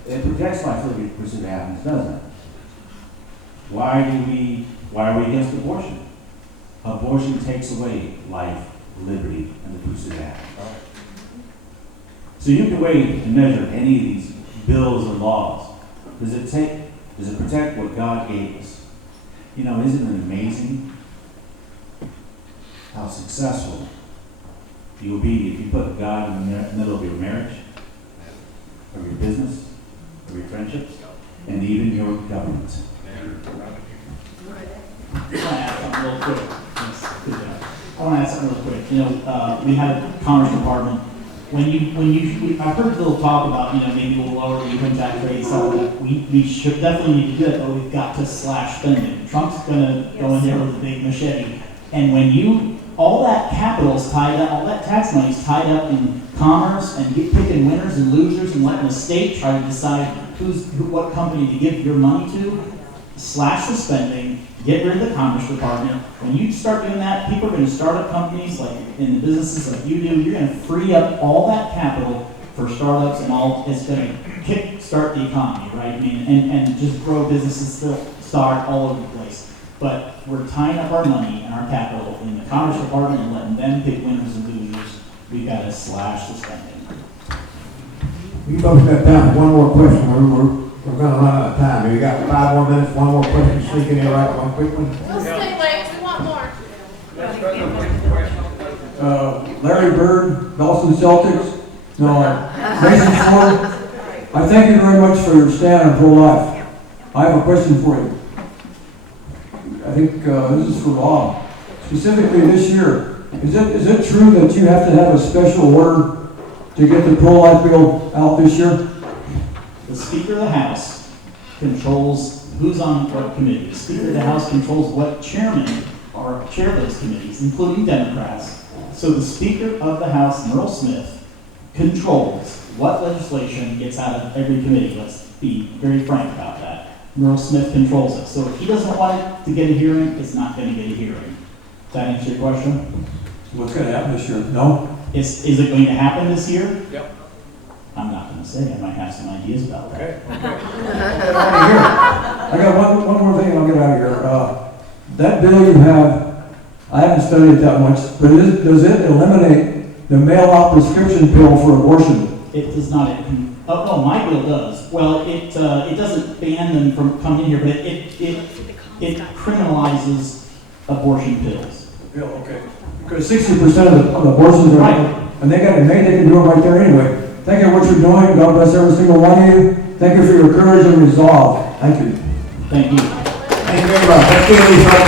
It protects life, liberty, and pursuit of happiness, doesn't it? Why are we against abortion? Abortion takes away life, liberty, and the pursuit of happiness. So you can weigh and measure any of these bills or laws. Does it protect what God gave us? You know, isn't it amazing how successful you'll be if you put God in the middle of your marriage, or your business, or your friendships, and even your government? I want to add something real quick. You know, we had a Commerce Department. I've heard Bill talk about, maybe we'll lower the income tax rate, so we should definitely need to do it, but we've got to slash spending. Trump's gonna go in there with a big machete. And when all that capital is tied up, all that tax money is tied up in commerce and picking winners and losers and letting the state try to decide what company to give your money to, slash the spending, get rid of the Commerce Department. When you start doing that, people are going to start up companies like in the businesses like you do. You're going to free up all that capital for startups and all. It's going to kick-start the economy, right? I mean, and just grow businesses, start all over the place. But we're tying up our money and our capital in the Commerce Department and letting them pick winners and losers. We've got to slash the spending. You folks got time for one more question. We're going to run out of time. You got 5 more minutes, one more question, sneak in here, right? One quick one. We'll stay late, we want more. Larry Bird, Dawson Celtics. Mason Ford. I thank you very much for your stand on pro-life. I have a question for you. I think this is for Rob. Specifically this year, is it true that you have to have a special order to get the pro-life bill out this year? The Speaker of the House controls who's on what committee. The Speaker of the House controls what chairmen are chair those committees, including Democrats. So the Speaker of the House, Merle Smith, controls what legislation gets out of every committee. Let's be very frank about that. Merle Smith controls it. So if he doesn't want it to get a hearing, it's not going to get a hearing. Does that answer your question? What's going to happen this year? No? Is it going to happen this year? Yep. I'm not going to say. I might have some ideas about that. Okay. I got one more thing and I'll get out of here. That bill you have, I haven't studied it that much, but does it eliminate the mail-out prescription pill for abortion? It does not. My bill does. Well, it doesn't ban them from coming in here, but it criminalizes abortion pills. Bill, okay. Because 60% of the abortions are right, and they can do it right there anyway. Thank you for what you're doing. God bless every single one of you. Thank you for your courage and resolve. Thank you. Thank you. Thank you very much. Let's give these right